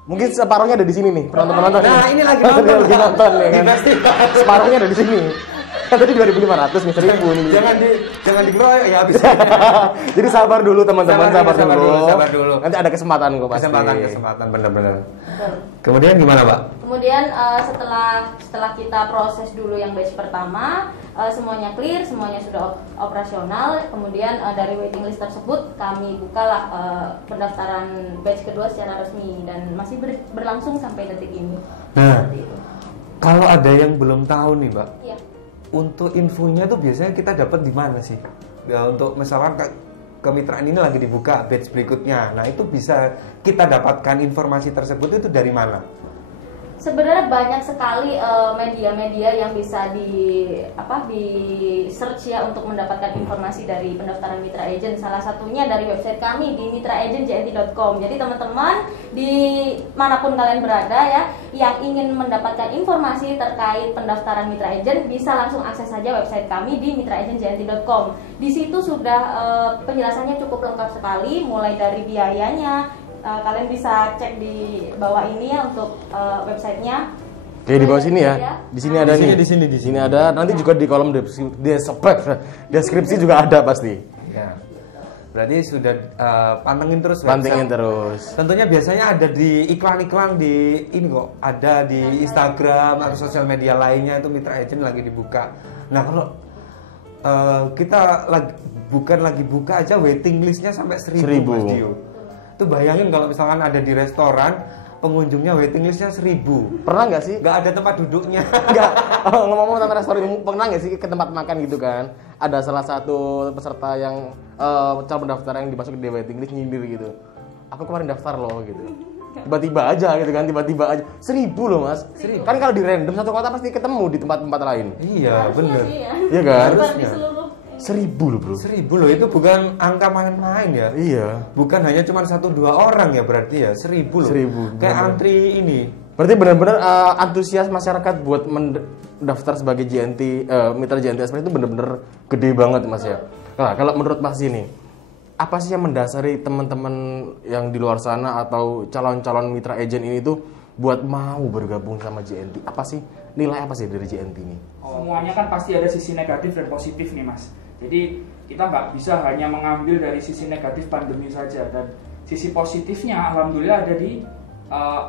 Mungkin separuhnya ada di sini nih, penonton-penonton. Nah, ini lagi nonton. lagi nonton nih kan. Pasti. Separuhnya ada di sini. Kan tadi 2.500 nih, 1.000 nih. Jangan dikeroyok ya habis. Jadi sabar dulu teman-teman, sabar dulu. Nanti ada kesempatan kok pasti. Kesempatan benar-benar. Betul. Kemudian gimana, Pak? Kemudian setelah kita proses dulu yang batch pertama, semuanya clear, semuanya sudah operasional. Kemudian dari waiting list tersebut kami bukalah pendaftaran batch kedua secara resmi dan masih berlangsung sampai detik ini. Nah, Seperti itu. kalau ada yang belum tahu nih, Mbak, Iya. untuk infonya tuh biasanya kita dapat di mana sih? Ya, untuk misalkan kemitraan ini lagi dibuka batch berikutnya. Nah, itu bisa kita dapatkan informasi tersebut itu dari mana? Sebenarnya banyak sekali media-media yang bisa di search ya untuk mendapatkan informasi dari pendaftaran mitra agent. Salah satunya dari website kami di mitraagentjnt.com. Jadi teman-teman di manapun kalian berada ya, yang ingin mendapatkan informasi terkait pendaftaran mitra agent bisa langsung akses saja website kami di mitraagentjnt.com. Di situ sudah penjelasannya cukup lengkap sekali, mulai dari biayanya. Kalian bisa cek di bawah ini ya untuk websitenya. Oke, di bawah sini ya. Di sini ada nih. Di sini ada. Nanti juga di kolom deskripsi juga ada pasti. Ya. Berarti sudah pantengin terus Pantengin website. terus. Tentunya biasanya ada di iklan-iklan di ini kok, ada di Instagram atau sosial media lainnya itu mitra agent lagi dibuka. Nah, kalau kita bukan lagi buka aja waiting listnya sampai 1.000 Mas Dio. Itu bayangin kalau misalkan ada di restoran pengunjungnya waiting listnya 1.000. Pernah nggak sih? Nggak ada tempat duduknya. Enggak. Ngomong-ngomong tentang restoran, pernah nggak sih ke tempat makan gitu kan? Ada salah satu peserta yang calon pendaftar yang dimasukin di waiting list nyindir gitu. Aku kemarin daftar loh gitu. Tiba-tiba aja gitu kan, tiba-tiba aja 1.000 loh Mas. 1.000. Kan kalau di random satu kota pasti ketemu di tempat-tempat lain. Iya, Harusnya bener. sih ya. Iya kan? Sebar di seluruh 1.000 loh bro. 1.000 loh, itu bukan angka main-main ya. Iya. Bukan hanya cuma 1-2 orang ya berarti ya, 1.000 loh. 1.000, Kayak bener-bener. antri ini. Berarti benar-benar antusias masyarakat buat mendaftar sebagai JNT, mitra JNT Express itu benar-benar gede banget Mas ya. Nah, kalau menurut Mas ini, apa sih yang mendasari teman-teman yang di luar sana atau calon-calon mitra agent ini tuh buat mau bergabung sama JNT? Apa sih nilai apa sih dari JNT ini? Semuanya kan pasti ada sisi negatif dan positif nih Mas. Jadi kita nggak bisa hanya mengambil dari sisi negatif pandemi saja, dan sisi positifnya alhamdulillah ada di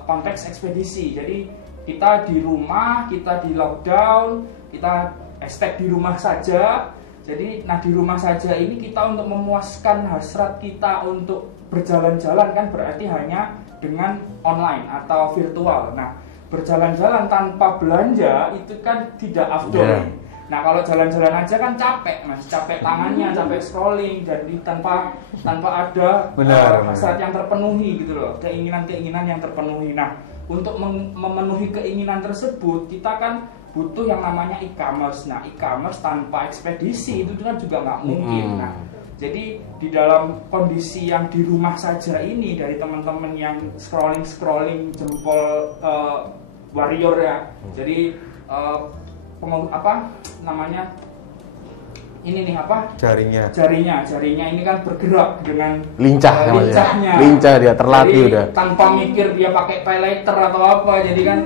konteks ekspedisi. Jadi kita di rumah, kita di lockdown, kita stay di rumah saja. Jadi di rumah saja ini kita untuk memuaskan hasrat kita untuk berjalan-jalan kan berarti hanya dengan online atau virtual. Nah, berjalan-jalan tanpa belanja itu kan tidak afdol. Yeah. Nah, kalau jalan-jalan aja kan capek Mas, capek tangannya, capek scrolling, jadi tanpa ada Benar. hasrat yang terpenuhi gitu loh, keinginan-keinginan yang terpenuhi. Nah, untuk memenuhi keinginan tersebut kita kan butuh yang namanya e-commerce. Nah, e-commerce tanpa ekspedisi itu kan juga nggak mungkin. Nah, jadi di dalam kondisi yang di rumah saja ini, dari teman-teman yang scrolling jempol warrior ya. Jadi jarinya ini kan bergerak dengan Lincah namanya. lincahnya. Lincah dia, terlatih Jadi, udah. tanpa mikir dia pakai pay later atau apa, jadi kan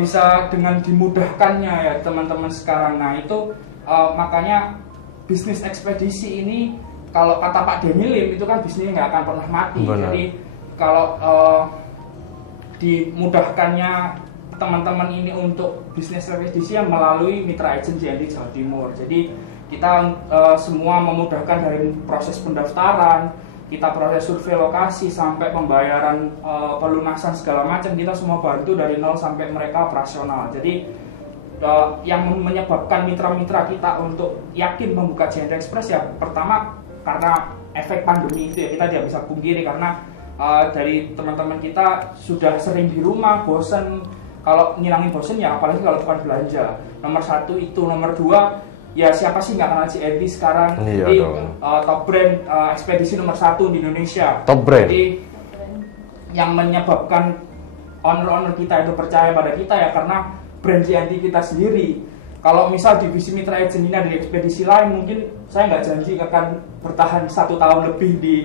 bisa dengan dimudahkannya ya teman-teman sekarang. Nah itu makanya bisnis ekspedisi ini kalau kata Pak Denny Lim itu kan bisnisnya nggak akan pernah mati. Benar. Jadi kalau dimudahkannya teman-teman ini untuk bisnis ekspedisi yang melalui mitra agent JNT Jawa Timur. Jadi kita semua memudahkan dari proses pendaftaran, kita proses survei lokasi sampai pembayaran pelunasan segala macam, kita semua bantu dari nol sampai mereka operasional. Jadi yang menyebabkan mitra-mitra kita untuk yakin membuka JNT Express ya pertama karena efek pandemi itu ya, kita tidak bisa pungkiri karena dari teman-teman kita sudah sering di rumah, bosen. Kalau ngilangin bosen ya apalagi kalau bukan belanja. Nomor satu itu, nomor dua ya siapa sih nggak kenal JNT sekarang? Jadi top brand ekspedisi nomor satu di Indonesia. Top brand. Jadi yang menyebabkan owner-owner kita itu percaya pada kita ya karena brand JNT kita sendiri. Kalau misal divisi mitra agent ini dari ekspedisi lain mungkin saya nggak janji akan bertahan 1 tahun lebih di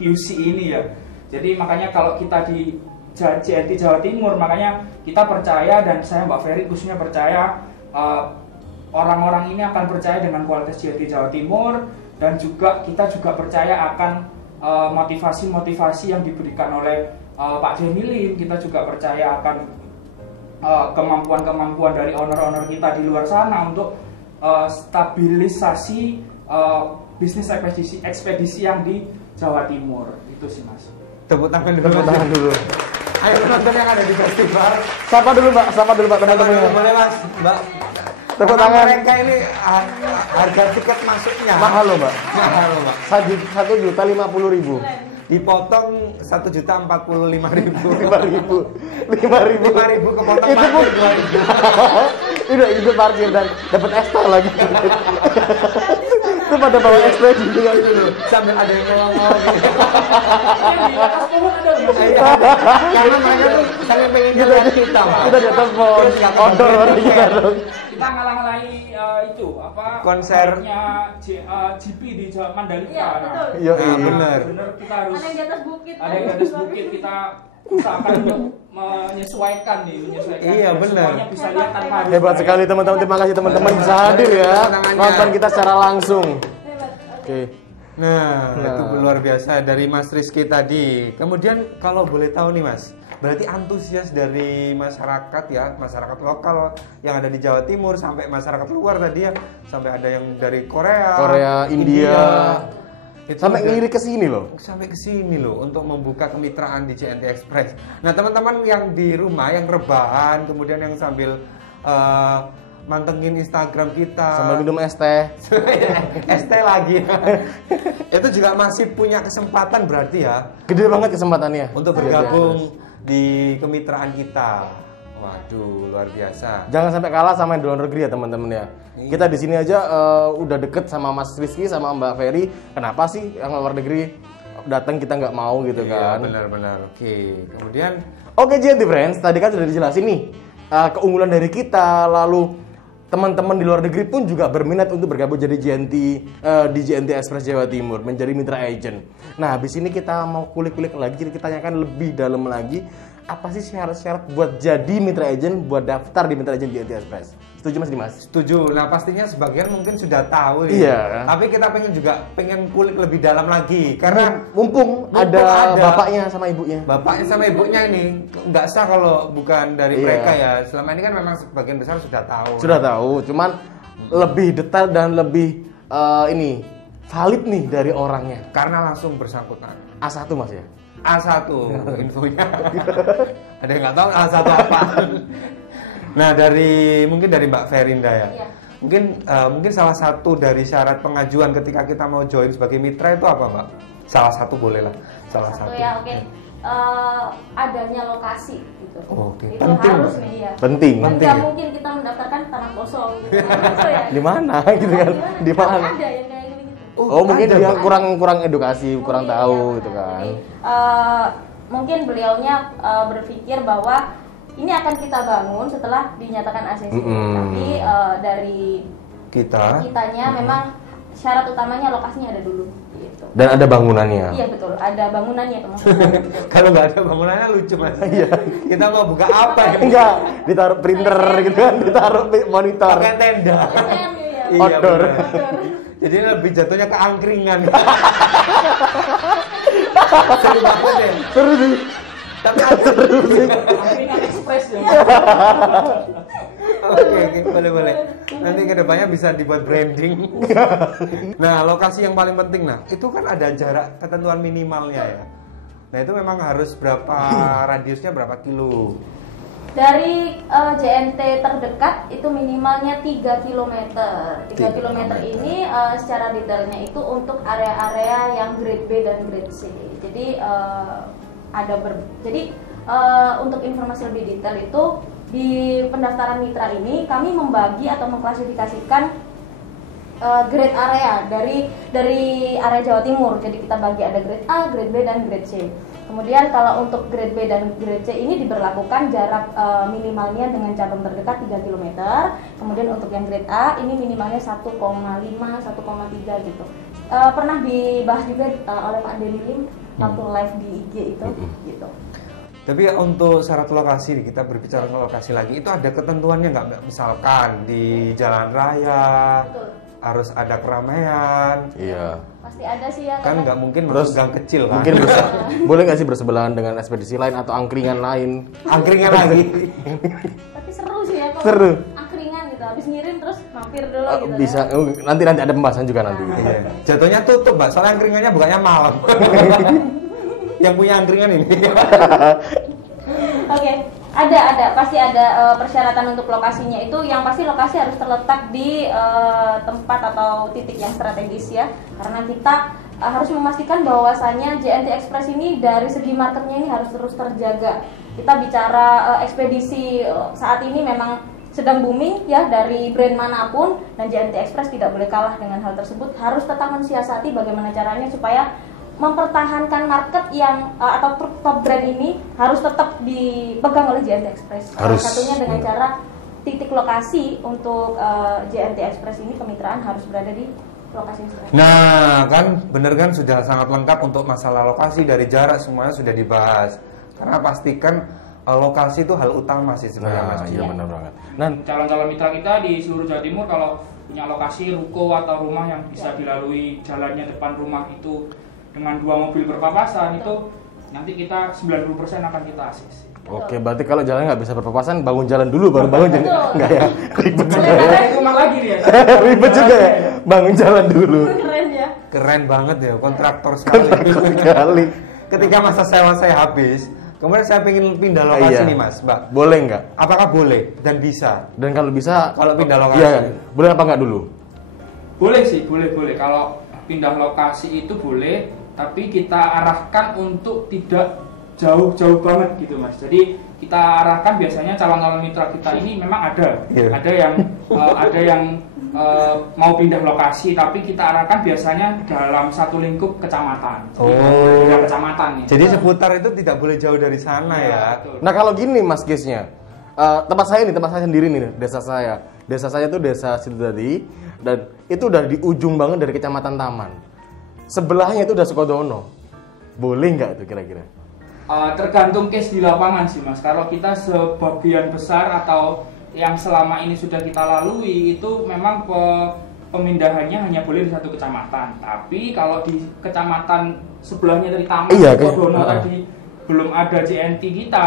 QC ini ya. Jadi makanya kalau kita di JNT Jawa Timur makanya kita percaya dan saya Mbak Ferry khususnya percaya orang-orang ini akan percaya dengan kualitas JNT Jawa Timur dan juga kita juga percaya akan motivasi-motivasi yang diberikan oleh Pak Denny Lim. Kita juga percaya akan kemampuan-kemampuan dari owner-owner kita di luar sana untuk stabilisasi bisnis ekspedisi yang di Jawa Timur. Itu sih Mas. Tepuk tangan dulu. Tepuk tangan dulu. Ayo penonton yang ada di festival. Sapa dulu Mbak teman-teman. Boleh Mas, Mbak. Tepuk Karena tangan. mereka ini harga tiket masuknya Mahal loh Mbak. Mahal loh, Mbak. 1.050.000. Dipotong 1.045.000. 5.000 kepotong itu pun parkir 2.000. itu parkir dan dapat extra lagi. Itu pada bawa ekspedisi juga itu. Sambil ada yang ngomong gitu. Di atas pohon ada Mas. Karena mereka tuh saling pengen Kita lihat kita, Mbak. kita di atas pohon outdoor orang kita dong. Kita ngalang-ngalai itu apa Konser. GP di Jawa Mandalika. Iya, betul. Iya, Nah, bener. Bener kita harus Ada yang di atas bukit. ada yang di atas bukit kita usahakan untuk menyesuaikan. Iya, bener. Semuanya bisa lihat tanpa harus Hebat bayar. sekali teman-teman. Terima kasih teman-teman bisa hadir ya. Nonton kita secara langsung. Hebat. Oke. Nah, Nah. itu luar biasa dari Mas Rizky tadi. Kemudian kalau boleh tahu nih Mas, berarti antusias dari masyarakat ya, masyarakat lokal yang ada di Jawa Timur sampai masyarakat luar tadi ya, sampai ada yang dari Korea, India. Itu Sampai udah- ngiri ke sini loh. sampai ke sini loh untuk membuka kemitraan di JNT Express. Nah, teman-teman yang di rumah yang rebahan, kemudian yang sambil mantengin Instagram kita, Sambil minum es teh. ST lagi. Itu juga masih punya kesempatan berarti ya Gede banget kesempatannya untuk bergabung di kemitraan kita. Waduh, luar biasa. Jangan sampai kalah sama yang di luar negeri ya teman-teman ya. Kita di sini aja udah deket sama Mas Rizky sama Mbak Ferry. Kenapa sih yang luar negeri datang kita nggak mau gitu Iya, kan? benar-benar. Oke. Kemudian Oke JNT Friends, tadi kan sudah dijelasin nih keunggulan dari kita, lalu teman-teman di luar negeri pun juga berminat untuk bergabung jadi JNT di JNT Express Jawa Timur, menjadi mitra agent. Nah, habis ini kita mau kulik-kulik lagi, kita tanyakan lebih dalam lagi apa sih syarat-syarat buat jadi mitra agent, buat daftar di mitra agent JNT Express. Setuju Mas Dimas? setuju. Nah, pastinya sebagian mungkin sudah tahu ya. Iya. Tapi kita pengen kulik lebih dalam lagi karena Mumpung ada ada bapaknya sama ibunya. bapaknya sama ibunya ini nggak sah kalau bukan dari Iya. mereka ya. Selama ini kan memang sebagian besar sudah tahu. Sudah tahu, cuman lebih detail dan lebih ini valid nih dari orangnya. Karena langsung bersangkutan. A1 Mas ya? A1 infonya. Ada yang nggak tahu A1 apa. Nah, mungkin dari Mbak Ferinda ya. Iya. Mungkin salah satu dari syarat pengajuan ketika kita mau join sebagai mitra itu apa, Mbak? Salah satu boleh lah. Salah satu. Ya, oke. Adanya lokasi gitu. Oke. Itu Penting. harus nih ya. Penting. Kan Penting nggak ya? mungkin kita mendaftarkan tanah kosong gitu. Gitu ya. Di mana gitu kan? Di mana? Ada yang kayak gitu. Oh, mungkin ada, dia Mbak. kurang edukasi, kurang Mungkin, tahu ya, gitu benar. kan. Jadi, mungkin beliaunya berpikir bahwa ini akan kita bangun setelah dinyatakan ACC. Mm-mm. Tapi dari Kita kitanya memang syarat utamanya lokasinya ada dulu gitu. Dan ada bangunannya. Iya betul, ada bangunannya teman-teman. Betul. kalau nggak ada bangunannya lucu, Mas. Iya. Kita mau buka apa ya? Enggak, ditaruh printer gitu kan, ditaruh monitor. Pakai tenda. SM, ya. Iya, Outdoor. benar. Jadi lebih jatuhnya ke angkringan. Seru banget ya. Seru sih. Tapi ada Angkringan Express ya. Oke, boleh. Nanti kedepannya bisa dibuat branding. Nah, lokasi yang paling penting, nah itu kan ada jarak ketentuan minimalnya ya. Nah itu memang harus berapa radiusnya berapa kilo? Dari JNT terdekat itu minimalnya 3 km. 3 km ini secara detailnya itu untuk area-area yang grade B dan grade C. Jadi untuk informasi lebih detail itu di pendaftaran mitra ini kami membagi atau mengklasifikasikan grade area dari area Jawa Timur. Jadi kita bagi ada grade A, grade B dan grade C. Kemudian kalau untuk grade B dan grade C ini diberlakukan jarak minimalnya dengan cabang terdekat 3 km. Kemudian untuk yang grade A ini minimalnya 1,5, 1,3 gitu. Pernah dibahas juga oleh Pak Denny Lim waktu live di IG itu gitu. Tapi untuk syarat lokasi, kita berbicara soal lokasi lagi, itu ada ketentuannya nggak? Misalkan di jalan raya, Betul. harus ada keramaian. Iya. Pasti ada sih ya. Kan nggak mungkin Terus gang kecil kan? Mungkin bisa, boleh nggak sih bersebelahan dengan ekspedisi lain atau angkringan lain? Angkringan lagi. Tapi seru sih ya kalau Seru. angkringan gitu. Habis ngirim terus mampir dulu gitu. Bisa, nanti ada pembahasan juga nanti. Iya. Jatuhnya tutup, Mbak. Soalnya angkringannya bukannya malam. Yang punya angkringan ini. Oke, ada pasti ada persyaratan untuk lokasinya itu. Yang pasti lokasi harus terletak di tempat atau titik yang strategis ya, karena kita harus memastikan bahwasannya JNT Express ini dari segi marketnya ini harus terus terjaga. Kita bicara ekspedisi saat ini memang sedang booming ya dari brand manapun, dan JNT Express tidak boleh kalah dengan hal tersebut. Harus tetap mensiasati bagaimana caranya supaya mempertahankan market yang atau top brand ini harus tetap dipegang oleh JNT Express. Salah satunya dengan cara titik lokasi untuk JNT Express ini kemitraan harus berada di lokasi yang strategis. Nah, kan bener kan sudah sangat lengkap untuk masalah lokasi, dari jarak semuanya sudah dibahas. Karena pastikan lokasi itu hal utama sih sebenarnya Mas. Iya benar banget. Nah, calon-calon mitra kita di seluruh Jawa Timur kalau punya lokasi ruko atau rumah yang bisa dilalui jalannya depan rumah itu dengan 2 mobil berpapasan, itu nanti kita 90% akan kita ACC. Oke, berarti kalau jalan nggak bisa berpapasan, bangun jalan dulu baru bangun jadi nggak ya? Ribet juga ya. Saya rumah lagi nih ya. Ribet juga ya. Bangun jalan dulu. Keren ya. Keren banget ya, kontraktor sekali. Kali. Ketika masa sewa saya habis, kemudian saya pengen pindah lokasi Iya. nih Mas, Mbak. Boleh nggak? Apakah boleh dan bisa? Dan kalau bisa, Kalau pindah lokasi. iya, boleh apa nggak dulu? Boleh sih, boleh. Kalau pindah lokasi itu boleh, tapi kita arahkan untuk tidak jauh-jauh banget gitu Mas. Jadi kita arahkan biasanya calon-calon mitra kita ini memang ada, Iya. ada yang mau pindah lokasi, tapi kita arahkan biasanya dalam satu lingkup kecamatan. Beda kecamatan nih. Jadi seputar itu tidak boleh jauh dari sana ya. Betul. Nah kalau gini mas guysnya, tempat saya sendiri nih, desa saya. Desa saya tuh desa Sidodadi, dan itu udah di ujung banget dari kecamatan Taman. Sebelahnya itu udah Sukodono. Boleh nggak itu kira-kira? Tergantung case di lapangan sih Mas. Kalau kita sebagian besar atau yang selama ini sudah kita lalui itu memang pemindahannya hanya boleh di satu kecamatan. Tapi kalau di kecamatan sebelahnya dari Taman Sukodono tadi belum ada JNT kita,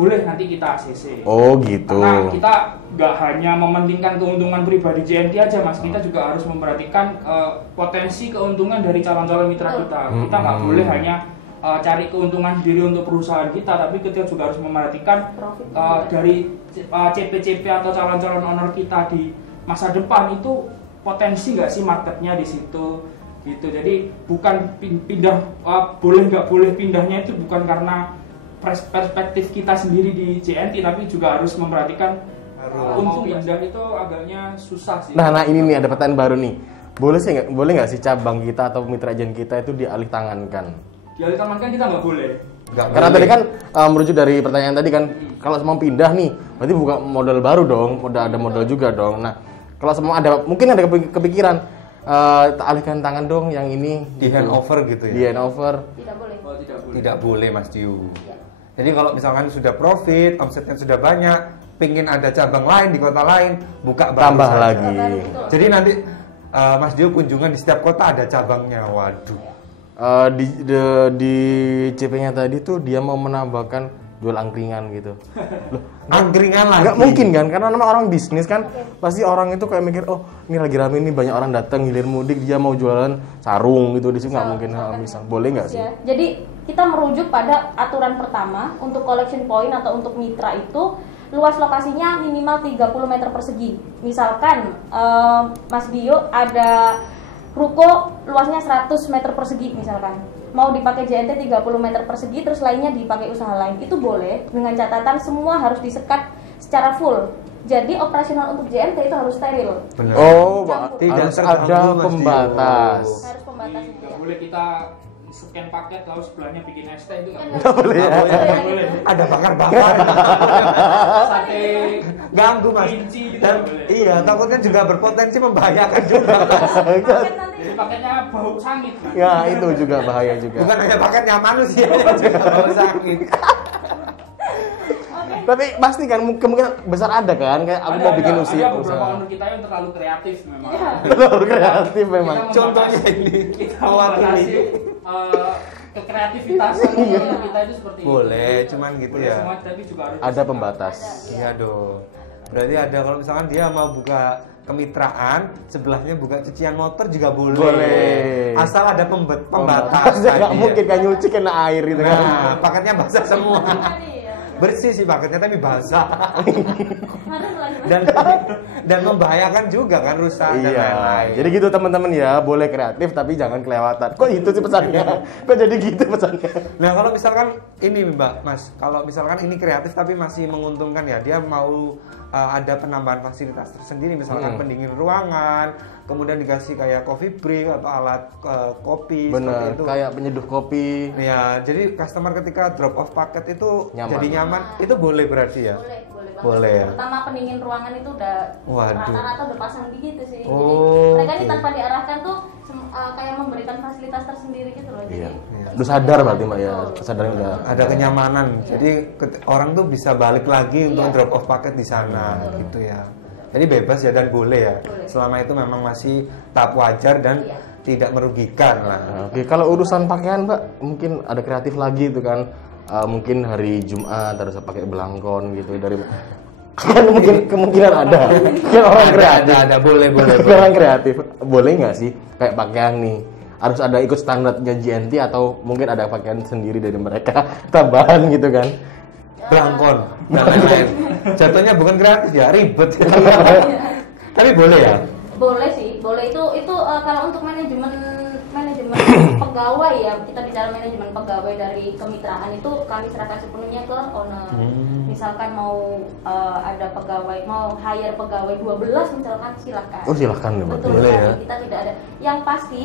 boleh nanti kita ACC. Oh gitu. Karena kita nggak hanya mementingkan keuntungan pribadi JNT aja Mas, kita juga harus memperhatikan potensi keuntungan dari calon-calon mitra kita. Kita nggak boleh hanya cari keuntungan sendiri untuk perusahaan kita, tapi kita juga harus memperhatikan dari CP-CP atau calon-calon owner kita di masa depan itu potensi nggak sih marketnya di situ gitu. Jadi bukan pindah boleh nggak boleh pindahnya itu bukan karena perspektif kita sendiri di JNT, tapi juga harus memperhatikan untuk pindah itu agaknya susah sih. Nah ini nih ada pertanyaan baru nih. Boleh nggak sih cabang kita atau mitra agen kita itu dialih tangankan? Dialih tangankan kita nggak boleh. Karena tadi kan merujuk dari pertanyaan tadi kan, kalau semua pindah nih, berarti bukan modal baru dong, udah ada modal juga dong. Nah kalau semua ada, mungkin ada kepikiran alihkan tangan dong yang ini Di handover gitu ya? Di handover. Tidak boleh. Tidak boleh Mas Diu. Jadi kalau misalkan sudah profit, omsetnya sudah banyak, pengen ada cabang lain di kota lain, buka baru Tambah saja. lagi. Jadi nanti Mas Dio kunjungan di setiap kota ada cabangnya. Waduh. Di CP-nya tadi tuh dia mau menambahkan jual angkringan gitu. Loh, Angkringan lagi. nggak mungkin kan, karena nama orang bisnis kan, pasti orang itu kayak mikir, oh ini lagi rame nih banyak orang datang hilir mudik, dia mau jualan sarung gitu, di sini nggak mungkin misal, boleh nggak sih? Ya, jadi kita merujuk pada aturan pertama untuk collection point atau untuk mitra itu luas lokasinya minimal 30 meter persegi. Misalkan Mas Dio ada ruko luasnya 100 meter persegi misalkan, mau dipakai JNT 30 meter persegi terus lainnya dipakai usaha lain, itu boleh dengan catatan semua harus disekat secara full. Jadi operasional untuk JNT itu harus steril. Benar. Oh, Campur. Tidak harus terganggu, ada Mas pembatas. Dio. Harus pembatas Nggak ya. boleh kita scan paket lalu sebelahnya bikin ST itu nggak Nggak boleh ya? Nggak boleh. Ada bakar-bakar. Sate Ganggu Mas. kelinci gitu Dan nggak boleh. iya, takutnya juga berpotensi membahayakan juga. Paket nanti Jadi paketnya bau sangit kan? Ya itu juga bahaya juga. Bukan hanya paketnya manusia juga bau sakit. Tapi pasti kan kemungkinan besar ada kan, kayak aku mau bikin ada beberapa usaha. owner kita yang terlalu kreatif memang. Iya. Terlalu kreatif memang. Kita Contohnya membatasi- ini, kita mewakili. membatasi kekreativitasan owner kita itu seperti Boleh, itu. cuman gitu Boleh ya. semua, tapi juga harus Ada disekat. pembatas. Iya dong. Berarti ada kalau misalkan dia mau buka kemitraan, sebelahnya buka cucian motor juga boleh. Boleh. Asal ada pembatas. Nggak tadi ya. mungkin kan nyuci kena air gitu kan. Nah, paketnya basah semua. Tadi ya. Bersih sih paketnya tapi basah. Harus lagi. dan membahayakan juga kan rusak dan Iya, lain-lain. jadi gitu teman-teman ya, boleh kreatif tapi jangan kelewatan. Kok itu sih pesannya? Kok jadi gitu pesannya? Nah kalau misalkan ini Mbak Mas, kalau misalkan ini kreatif tapi masih menguntungkan ya, dia mau ada penambahan fasilitas tersendiri, misalkan pendingin ruangan, kemudian dikasih kayak coffee break atau alat kopi seperti Bener, itu. kayak penyeduh kopi. Ya, jadi customer ketika drop off paket itu Nyaman. jadi nyaman, itu boleh berarti ya? Boleh banget. Boleh ya? Terutama pendingin ruangan itu udah Waduh. rata-rata udah pasang gitu sih. Oh, Jadi mereka ini oke. tanpa diarahkan tuh kayak memberikan fasilitas tersendiri gitu loh. Iya. Jadi Udah sadar berarti Mbak ya, kesadaran udah. Ada kenyamanan, jadi orang tuh bisa balik lagi untuk Iya. drop off paket di sana gitu ya. Jadi bebas ya dan boleh ya, Boleh. selama itu memang masih tahap wajar dan Iya. tidak merugikan lah. Nah, oke, kalau urusan pakaian Mbak, mungkin ada kreatif lagi itu kan. Mungkin hari Jumat harus pakai belangkon gitu dari kan mungkin kemungkinan ada. Kan orang kreatif. Ada, boleh. Orang kreatif. Boleh nggak sih kayak pakaian nih? Harus ada ikut standarnya GNT atau mungkin ada pakaian sendiri dari mereka tambahan gitu kan? Belangkon dan lain-lain. Jatuhnya bukan kreatif ya, ribet. Tapi boleh ya. boleh sih, boleh itu kalau untuk manajemen pegawai ya, kita bicara manajemen pegawai dari kemitraan itu kami serahkan sepenuhnya ke owner. Misalkan mau ada pegawai, mau hire pegawai 12 misalkan silahkan. Oh silahkan ya Mbak. Betul Boleh sekali, ya. kita tidak ada. Yang pasti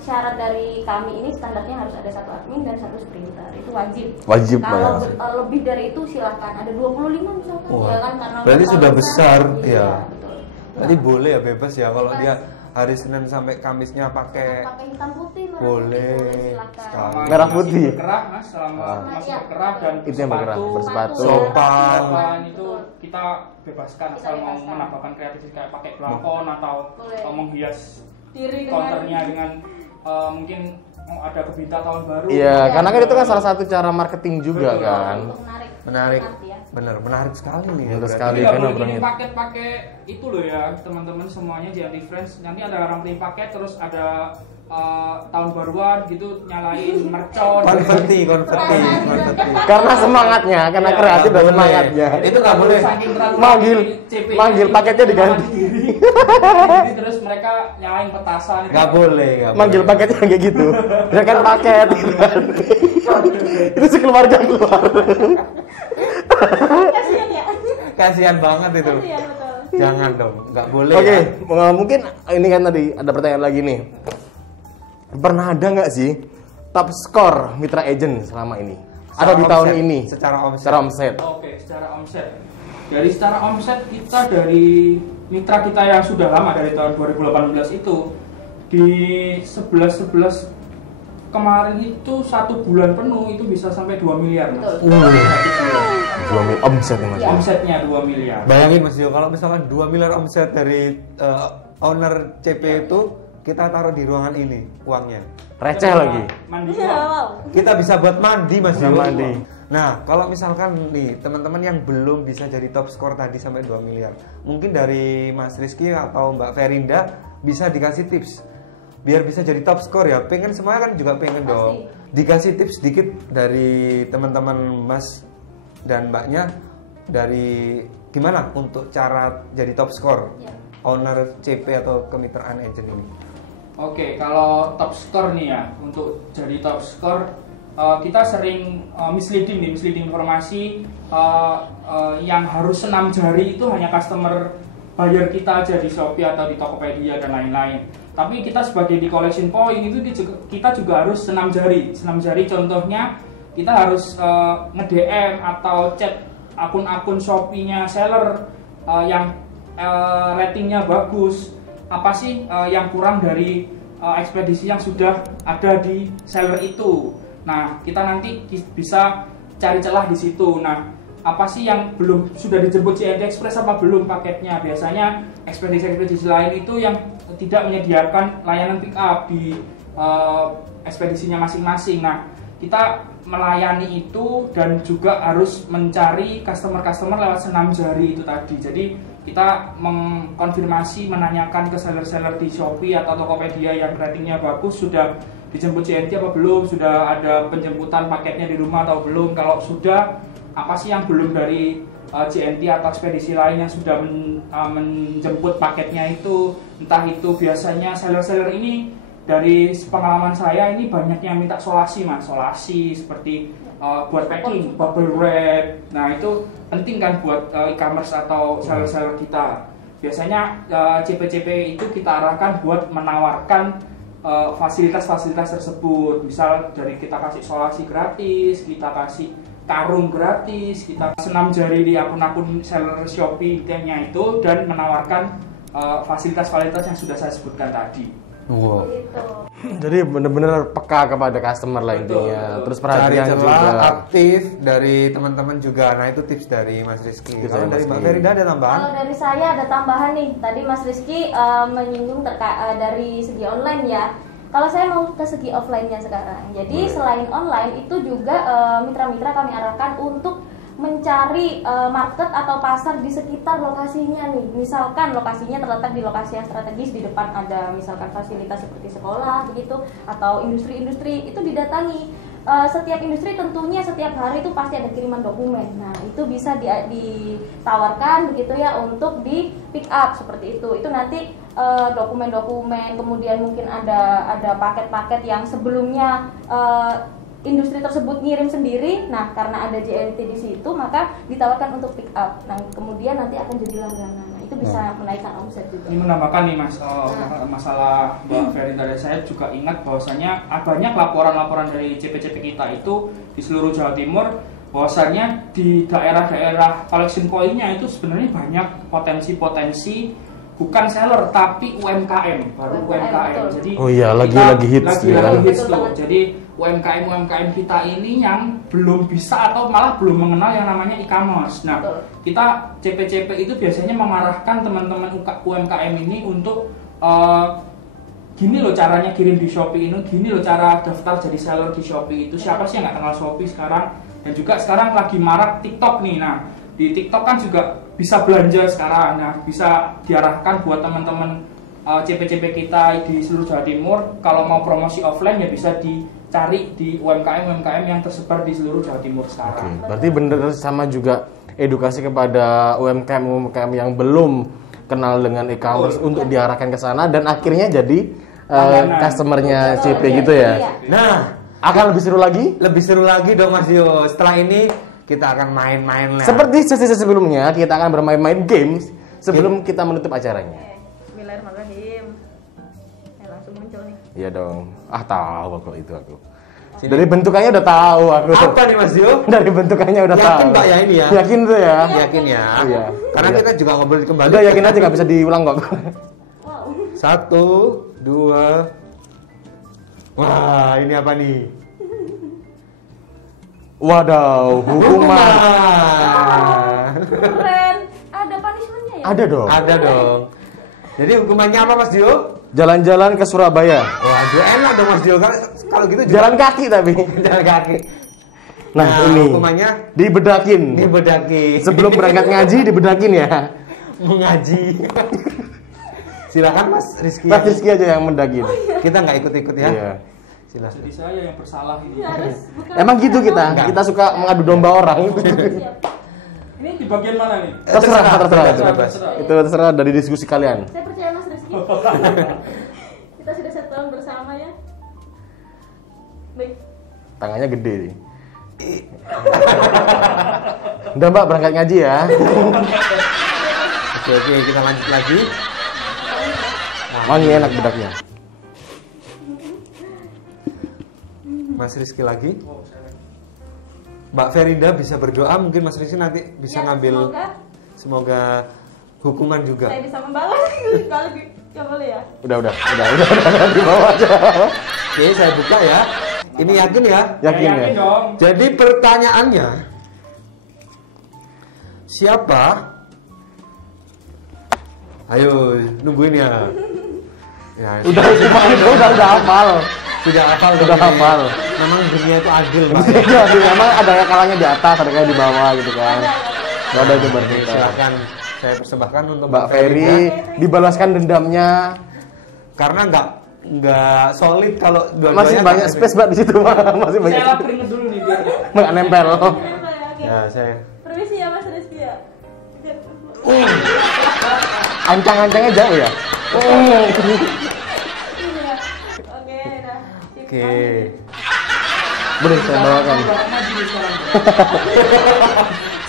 syarat dari kami ini standarnya harus ada 1 admin dan 1 sprinter, itu wajib. Wajib Kalau Mbak. lebih dari itu silahkan, ada 25 misalkan, Wah, ya kan karena berarti lokal sudah besar, Iya, ya. betul. Berarti boleh ya, bebas ya kalau Bebas. dia hari Senin sampai Kamisnya pakai. Pakai hitam putih, merah Boleh. putih, silahkan. Sekali. Selama Merah masih putih. berkerah mas, selama masih Iya. berkerah dan Itu yang berkerah, bersepatu. Sopan. itu kita bebaskan Kita asal mau bebaskan. menambahkan kreativitas kayak pakai belangkon atau Boleh. menghias Diri dengan counternya dengan mungkin ada kebita tahun baru. Iya, karena kan itu kan salah satu cara marketing juga Betul. kan. untuk Menarik. minat ya. Bener, menarik sekali nih. Bener berarti. sekali. Jadi nggak kan boleh obrolannya. bikin paket pakai itu loh ya teman-teman semuanya JNT Friends. Nanti ada orang beli paket terus ada tahun baruan gitu nyalain mercon. Konverti. Karena semangatnya, karena Iya, kreatif dan nggak boleh. semangatnya. Itu nggak boleh. Saking terlalu Manggil, CP-nya manggil itu paketnya diganti. Jadi terus mereka nyalain petasan. Nggak boleh. Manggil paketnya kayak gitu. Ya kan paket gitu kan. Itu sekeluarga keluar. Kasihan ya. Kasihan banget itu. Kasihan betul. Jangan dong, nggak boleh. Oke, ya. mungkin ini kan tadi ada pertanyaan lagi nih. Pernah ada nggak sih top skor mitra agent selama ini? Atau di Secara tahun omset, ini? secara omset. Secara omset. Oke, secara omset. Secara omset kita dari mitra kita yang sudah lama dari tahun 2018 itu di 11 kemarin itu 1 bulan penuh itu bisa sampai 2 miliar mas. Betul. Jual omset nih mas. Iya. Omsetnya 2 miliar. Bayangin Mas Dio, kalau misalkan 2 miliar omset dari owner CP itu kita taruh di ruangan ini uangnya. Receh lagi. Mandi Iya, uang. wow. Kita bisa buat mandi Mas Bisa Dio. mandi. Nah, kalau misalkan nih teman-teman yang belum bisa jadi top skor tadi sampai 2 miliar, mungkin dari Mas Rizky atau Mbak Ferinda bisa dikasih tips biar bisa jadi top skor ya. Pengen semuanya kan juga pengen Pasti. dong. Dikasih tips sedikit dari teman-teman Mas dan Mbaknya dari gimana untuk cara jadi top skor Ya. owner CP atau kemitraan agent ini. Oke, kalau top score nih ya, untuk jadi top score kita sering misleading informasi yang harus senam jari itu hanya customer buyer kita aja di Shopee atau di Tokopedia dan lain-lain. Tapi kita sebagai di collection point itu kita juga harus senam jari. Senam jari contohnya kita harus nge-DM atau chat akun-akun Shopee-nya seller yang ratingnya bagus. Apa sih yang kurang dari ekspedisi yang sudah ada di seller itu? Nah, kita nanti bisa cari celah di situ. Nah, apa sih yang belum sudah dijemput JNT Express apa belum paketnya? Biasanya ekspedisi-ekspedisi lain itu yang tidak menyediakan layanan pick up di ekspedisinya masing-masing. Nah, kita melayani itu dan juga harus mencari customer-customer lewat senam jari itu tadi. Jadi kita mengkonfirmasi, menanyakan ke seller-seller di Shopee atau Tokopedia yang ratingnya bagus sudah dijemput JNT apa belum, sudah ada penjemputan paketnya di rumah atau belum. Kalau sudah, apa sih yang belum dari JNT atau ekspedisi lain yang sudah menjemput paketnya itu. Entah itu biasanya seller-seller ini dari pengalaman saya ini banyak yang minta solasi mas, solasi seperti buat packing, bubble wrap. Nah itu penting kan buat e-commerce atau seller-seller kita. Biasanya CP-CP itu kita arahkan buat menawarkan fasilitas-fasilitas tersebut. Misal dari kita kasih solasi gratis, kita kasih karung gratis, kita senam jari di akun-akun seller Shopee-nya itu dan menawarkan fasilitas-fasilitas yang sudah saya sebutkan tadi. Wow. Gitu. Jadi benar-benar peka kepada customer lah intinya. Betul. Terus Cari perhatian celah, juga. aktif dari teman-teman juga. Nah itu tips dari Mas Rizky. Tips Kalau dari dari Mas Mbak Rizky. Ferida ada tambahan? Kalau dari saya ada tambahan nih. Tadi Mas Rizky menyinggung dari segi online ya. Kalau saya mau ke segi offline-nya sekarang. Jadi selain online itu juga mitra-mitra kami arahkan untuk mencari market atau pasar di sekitar lokasinya nih. Misalkan lokasinya terletak di lokasi yang strategis, di depan ada misalkan fasilitas seperti sekolah begitu atau industri-industri, itu didatangi. Setiap industri tentunya setiap hari itu pasti ada kiriman dokumen. Nah, itu bisa ditawarkan begitu ya untuk di pick up seperti itu. Itu nanti dokumen-dokumen, kemudian mungkin ada paket-paket yang sebelumnya industri tersebut ngirim sendiri. Nah, karena ada JNT di situ, maka ditawarkan untuk pick up. Nah, kemudian nanti akan jadi langganan. Nah, itu bisa menaikkan omset juga. Ini menambahkan nih mas, masalah Mbak Ferinda dan saya juga ingat bahwasanya banyak laporan-laporan dari CP-CP kita itu di seluruh Jawa Timur, bahwasanya di daerah-daerah collection point-nya itu sebenarnya banyak potensi-potensi bukan seller tapi UMKM, baru UMKM. betul. Jadi Oh iya, lagi hits ya. lagi hits Betul tuh. banget. Jadi UMKM kita ini yang belum bisa atau malah belum mengenal yang namanya e-commerce. Nah, Betul. kita CP-CP itu biasanya mengarahkan teman-teman UMKM ini untuk gini loh caranya kirim di Shopee ini, gini loh cara daftar jadi seller di Shopee itu. Siapa sih yang nggak kenal Shopee sekarang? Dan juga sekarang lagi marak TikTok nih. Nah, di TikTok kan juga bisa belanja sekarang. Nah, bisa diarahkan buat teman-teman CP-CP kita di seluruh Jawa Timur. Kalau mau promosi offline ya bisa dicari di UMKM yang tersebar di seluruh Jawa Timur sekarang. Berarti bener sama juga edukasi kepada UMKM yang belum kenal dengan e-commerce untuk diarahkan ke sana dan akhirnya jadi customernya Betul, CP iya, gitu ya. iya. Nah, Akan lebih seru lagi. lebih seru lagi dong Mas Dio. Setelah ini kita akan main-main lah. Seperti sesi sebelumnya, kita akan bermain-main games sebelum kita menutup acaranya. Bismillahirrahmanirrahim. Langsung muncul nih. Iya dong. Ah tahu kalau itu aku. Dari bentukannya udah tahu aku. Apa nih Mas Dio? Dari bentukannya udah Yakin, tahu. Pak, ya ini ya? Yakin tuh ya. Yakin ya? Iya. Karena Iya. kita juga ngobrol kembali. Udah yakin aja nggak bisa diulang kok. Wow. 1, 2. Wah, ini apa nih? Wadaw, hukuman. Keren. Ada punishment-nya ya? Ada dong. Ada dong. Jadi hukumannya apa Mas Dio? Jalan-jalan ke Surabaya. Waduh, enak dong Mas Dio. Kalau gitu Jalan kaki tapi. jalan kaki. Nah, ini hukumannya dibedakin. Sebelum berangkat ngaji dibedakin ya. Mengaji. Silakan Mas Rizky. Mas Rizky aja yang mendakin. Kita nggak ikut-ikut ya. Iya. Silakan. Jadi saya yang bersalah ini. Emang gitu kita. Kita suka mengadu domba orang. Ini di bagian mana nih? Terserah. Bebas. Itu terserah dari diskusi kalian. Saya percaya Mas Rizky. Kita sudah 1 tahun bersama ya. Baik. Tangannya gede nih. Udah Mbak berangkat ngaji ya. Oke, kita lanjut lagi. Wangi enak bedaknya. Mas Rizky lagi. Mbak Ferinda bisa berdoa, mungkin Mas Rizky nanti bisa Ya, ngambil. Semoga hukuman juga. Saya bisa membalas kalau ya boleh ya. Udah di bawah aja. Oke, saya buka ya. Ini yakin ya? Yakin ya? Dong. Jadi pertanyaannya, siapa? Ayo, nungguin ya. Ya, Udah hafal. sudah hafal. Udah hafal. Memang dunia itu adil, Pak. Iya, memang ada kalanya di atas, ada kalanya di bawah gitu kan. Gak ada itu berarti. Silakan saya persembahkan untuk Mbak Ferry dibalaskan dendamnya. Karena nggak solid kalau dua-duanya Masih banyak nggak- space Mbak di situ, Mbak. Masih banyak. Saya lapar dulu nih biar. Nggak nempel. Oke. Ya, saya Permisi ya Mas Rizky ya. Ancang-ancangnya jauh ya. Iya. Oke, dah. Sip. Oke. Boleh saya bawakan.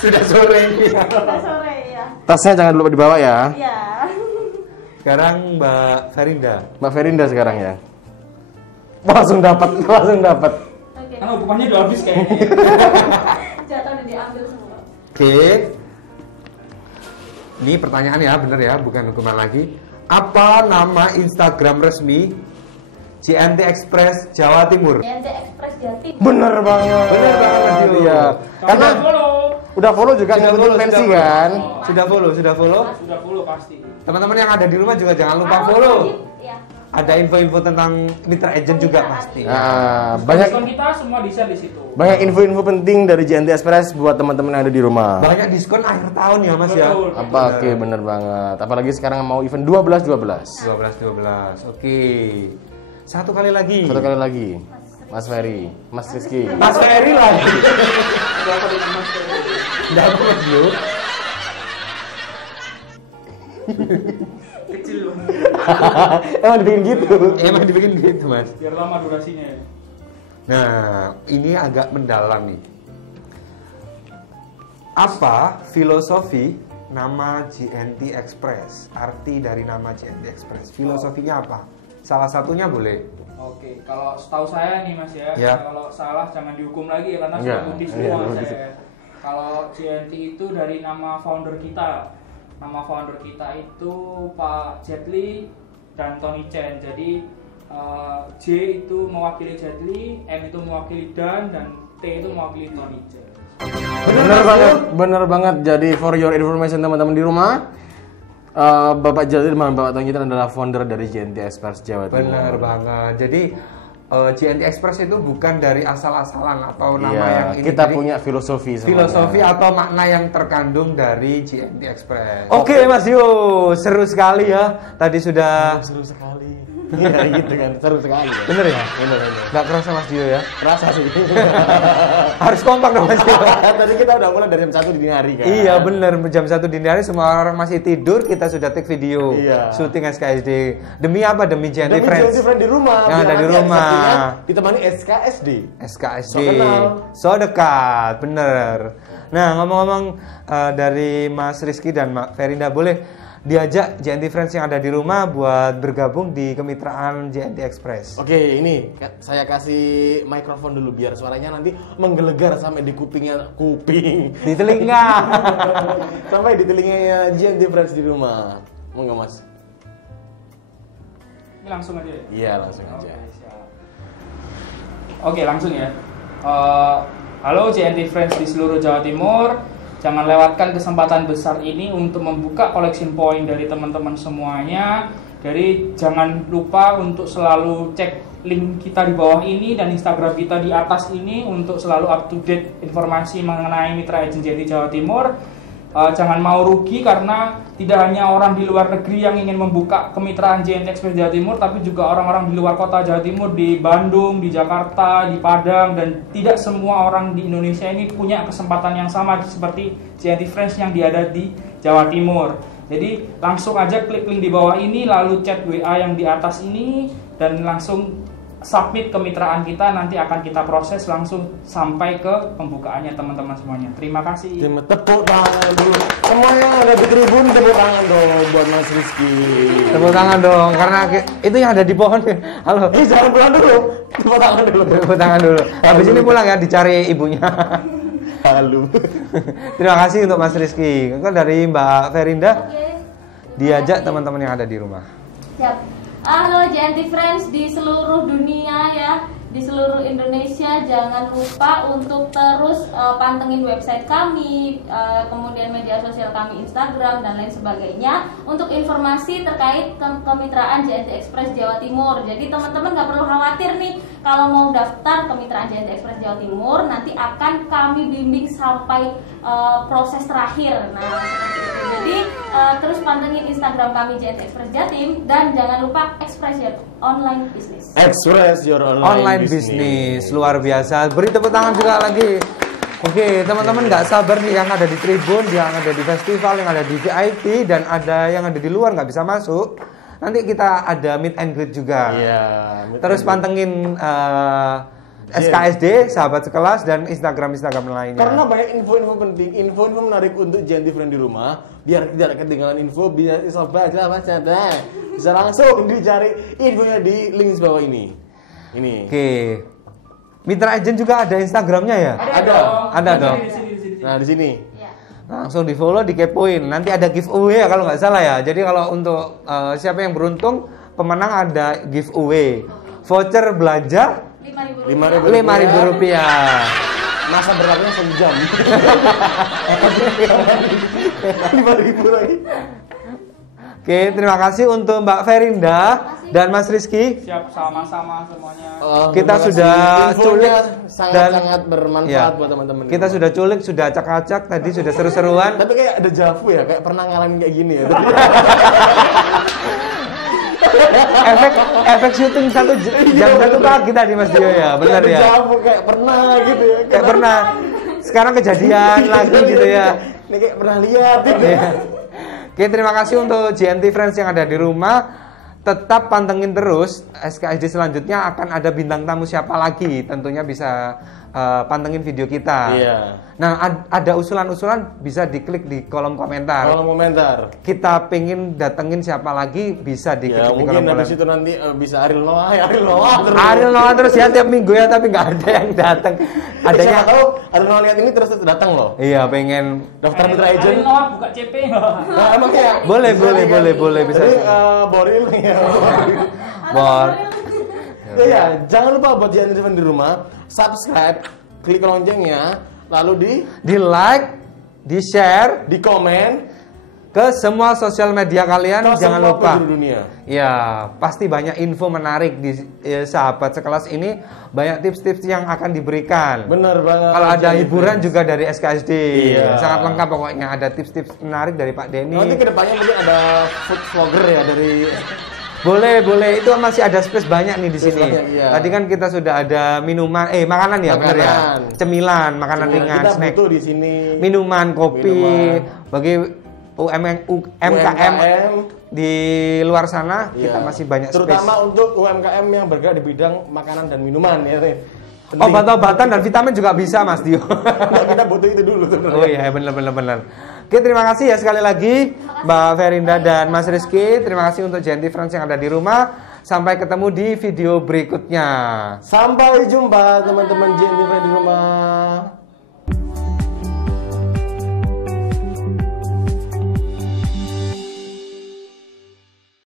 Sudah sore ini. Udah sore ya. Tasnya jangan lupa dibawa ya. Iya. Sekarang Mbak Ferinda. Mbak Ferinda sekarang ya. Langsung dapat. Oke. Kan hukumannya udah habis kayaknya. Jatah udah diambil semua. Oke. Ini pertanyaan ya, bener ya, bukan hukuman lagi. Apa nama Instagram resmi JNT Express Jawa Timur? JNT Express Jatim. Bener banget. Bener banget, Mas. Iya. Karena udah follow juga ngikutin pensi kan. Sudah follow. Sudah follow pasti. Teman-teman yang ada di rumah juga jangan lupa follow. Ya. Ada info-info tentang mitra agent juga pasti. Nah, banyak Diskon kita semua di-share di situ. info-info penting dari JNT Express buat teman-teman yang ada di rumah. Banyak diskon akhir tahun ya Mas ya. Betul. Apa oke bener banget. Apalagi sekarang mau event 12. 12. Oke. Satu kali lagi. Satu kali lagi. Mas Ferry, Mas Rizky. Mas Ferry lagi. Enggak apa Mas Yo. Kecil banget. Emang dibikin gitu. Emang dibikin gitu Mas. Biar lama durasinya ya. Nah, ini agak mendalam nih. Apa filosofi nama JNT Express? Arti dari nama JNT Express. Filosofinya apa? Salah satunya boleh. Oke, kalau setahu saya nih Mas ya, Ya. kalau salah jangan dihukum lagi ya karena Enggak, sudah putih iya, semua putih. saya. Kalau JNT itu dari nama founder kita. Nama founder kita itu Pak Jet Li dan Tony Chen. Jadi J itu mewakili Jet Li, M itu mewakili Dan T itu mewakili Tony Chen. Bener banget. Jadi for your information teman-teman di rumah, Bapak Jalil dan Bapak Tony itu adalah founder dari JNT Express Jawa Timur. Benar banget. Jadi JNT Express itu bukan dari asal-asalan atau nama yang Iya, ini. kita Jadi, punya filosofi semuanya. filosofi atau makna yang terkandung dari JNT Express. Oke Mas Yo, seru sekali ya. Tadi sudah seru sekali. Iya gitu kan, seru sekali. Ya. bener ya? Bener. Nggak kerasa Mas Dio ya? Kerasa sih. Harus kompak dong Mas Dio. Tadi kita udah mulai dari jam 1 dini hari kan. Iya bener, jam 1 dini hari semua orang masih tidur, kita sudah take video Iya. syuting SKSD. Demi apa? Demi JNT Demi Friends. JNT Friends di rumah. Yang ada biar di nanti rumah. Sabtunya ditemani SKSD. SKSD. So kenal. So dekat, bener. Nah ngomong-ngomong dari Mas Rizky dan Mbak Ferinda, boleh diajak JNT Friends yang ada di rumah buat bergabung di kemitraan JNT Express. Oke, ini saya kasih mikrofon dulu biar suaranya nanti menggelegar sampai di kuping. Di telinga. Sampai di telinganya JNT Friends di rumah. Monggo Mas. Ini langsung aja ya? Iya, langsung aja. Oke, siap. Oke, langsung ya. Halo JNT Friends di seluruh Jawa Timur. Jangan lewatkan kesempatan besar ini untuk membuka collection point dari teman-teman semuanya. Jadi jangan lupa untuk selalu cek link kita di bawah ini dan Instagram kita di atas ini untuk selalu up to date informasi mengenai Mitra Agent JNT Jawa Timur. Jangan mau rugi karena tidak hanya orang di luar negeri yang ingin membuka kemitraan JNT Express Jawa Timur, tapi juga orang-orang di luar kota Jawa Timur, di Bandung, di Jakarta, di Padang, dan tidak semua orang di Indonesia ini punya kesempatan yang sama seperti JNT Friends yang ada di Jawa Timur. Jadi langsung aja klik link di bawah ini, lalu chat WA yang di atas ini, dan langsung submit kemitraan kita, nanti akan kita proses langsung sampai ke pembukaannya teman-teman semuanya. Terima kasih. Tepuk tangan dulu. Semuanya ada di tribun, tepuk tangan dong buat Mas Rizky. Tepuk tangan dong, karena itu yang ada di pohon. Halo. Jangan pulang dulu. Tepuk tangan dulu. Tepuk tangan dulu. Habis ini pulang ya, dicari ibunya. Halo. Terima kasih untuk Mas Rizky. Kan dari Mbak Ferinda, Oke. diajak teman-teman yang ada di rumah. Siap. Halo JNT Friends di seluruh dunia ya, di seluruh Indonesia, jangan lupa untuk terus pantengin website kami, kemudian media sosial kami, Instagram dan lain sebagainya untuk informasi terkait kemitraan JNT Express Jawa Timur. Jadi teman-teman nggak perlu khawatir nih kalau mau daftar kemitraan JNT Express Jawa Timur, nanti akan kami bimbing sampai proses terakhir. Nah, seperti itu. Jadi terus pantengin Instagram kami JNT Express Jatim, dan jangan lupa Express Your Online Business. Express Your Online Business, luar biasa. Beri tepuk tangan juga lagi. Oke, teman-teman nggak sabar nih yang ada di tribun, yang ada di festival, yang ada di VIP, dan ada yang ada di luar nggak bisa masuk. Nanti kita ada meet and greet juga. Iya. Terus pantengin SKSD, sahabat sekelas, dan Instagram lainnya. Karena banyak info-info penting, info-info menarik untuk JNT Friend di rumah, biar tidak ketinggalan info, bisa langsung dicari infonya di link di bawah ini. Ini. Oke. Mitra Agent juga ada Instagramnya ya? Ada dong. Nah, di sini. Ya. Langsung di follow, dikepoin. Nanti ada giveaway ya kalau nggak salah ya. Jadi kalau untuk siapa yang beruntung, pemenang ada giveaway. Voucher belanja Rp5.000. Masa berlakunya sejam. 5.000 lagi. Oke, terima kasih untuk Mbak Ferinda dan Mas Rizky. Siap, sama-sama semuanya. Kita terima sudah kasih. culik Infonya sangat bermanfaat Ya. buat teman-teman. Kita sudah culik, sudah acak-acak, tadi sudah seru-seruan. Tapi kayak ada javu ya, kayak pernah ngalamin kayak gini ya. efek syuting jam 1 pagi tadi Mas Dio ya, benar Ada ya. javu kayak pernah gitu ya. Kayak pernah. Sekarang kejadian lagi gitu ya. Ini kayak pernah lihat gitu. Iya. Oke, terima kasih untuk JNT Friends yang ada di rumah. Tetap pantengin terus SKSD selanjutnya, akan ada bintang tamu siapa lagi. Tentunya bisa pantengin video kita. Iya. Nah, ada usulan-usulan bisa diklik di kolom komentar. Kolom komentar. Kita pengen datengin siapa lagi bisa diklik Ya, di kolom mungkin komentar. habis itu nanti bisa Ariel Noah terus. Ariel Noah terus ya tiap minggu ya, tapi nggak ada yang datang. Adanya Adanya tahu Ariel Noah lihat ini terus datang loh. iya pengen. Daftar Mitra Agent. Ariel Noah buka CP. Nah, emang ya. Boleh bisa. Jadi Boril ya. Bor. Ya, jangan lupa buat JNT Friend di rumah, subscribe, klik loncengnya, lalu Di like, di share di komen ke semua sosial media kalian, ke jangan semua lupa. penjuru dunia. Ya, pasti banyak info menarik di sahabat sekelas ini, banyak tips-tips yang akan diberikan. Bener banget. Kalau ada JNT hiburan Friends. juga dari SKSD. Iya. Sangat lengkap pokoknya, ada tips-tips menarik dari Pak Denny. Nanti kedepannya mungkin ada food vlogger ya dari. Boleh, itu masih ada space banyak nih di Space sini. banyak, iya. Tadi kan kita sudah ada makanan ya, benar ya? Makanan. Cemilan, makanan Cuma ringan, kita snack. butuh di sini. Minuman, kopi, Minuman. bagi UMKM di luar sana Iya. kita masih banyak Terutama space. untuk UMKM yang bergerak di bidang makanan dan minuman ya. Penting. Obat-obatan dan vitamin juga bisa, Mas Dio. Nah, kita butuh itu dulu sebenarnya. Oh iya, benar. Oke, terima kasih ya sekali lagi Mbak Ferinda dan Mas Rizky. Terima kasih untuk JNT Friends yang ada di rumah. Sampai ketemu di video berikutnya. Sampai jumpa teman-teman JNT Friend di rumah.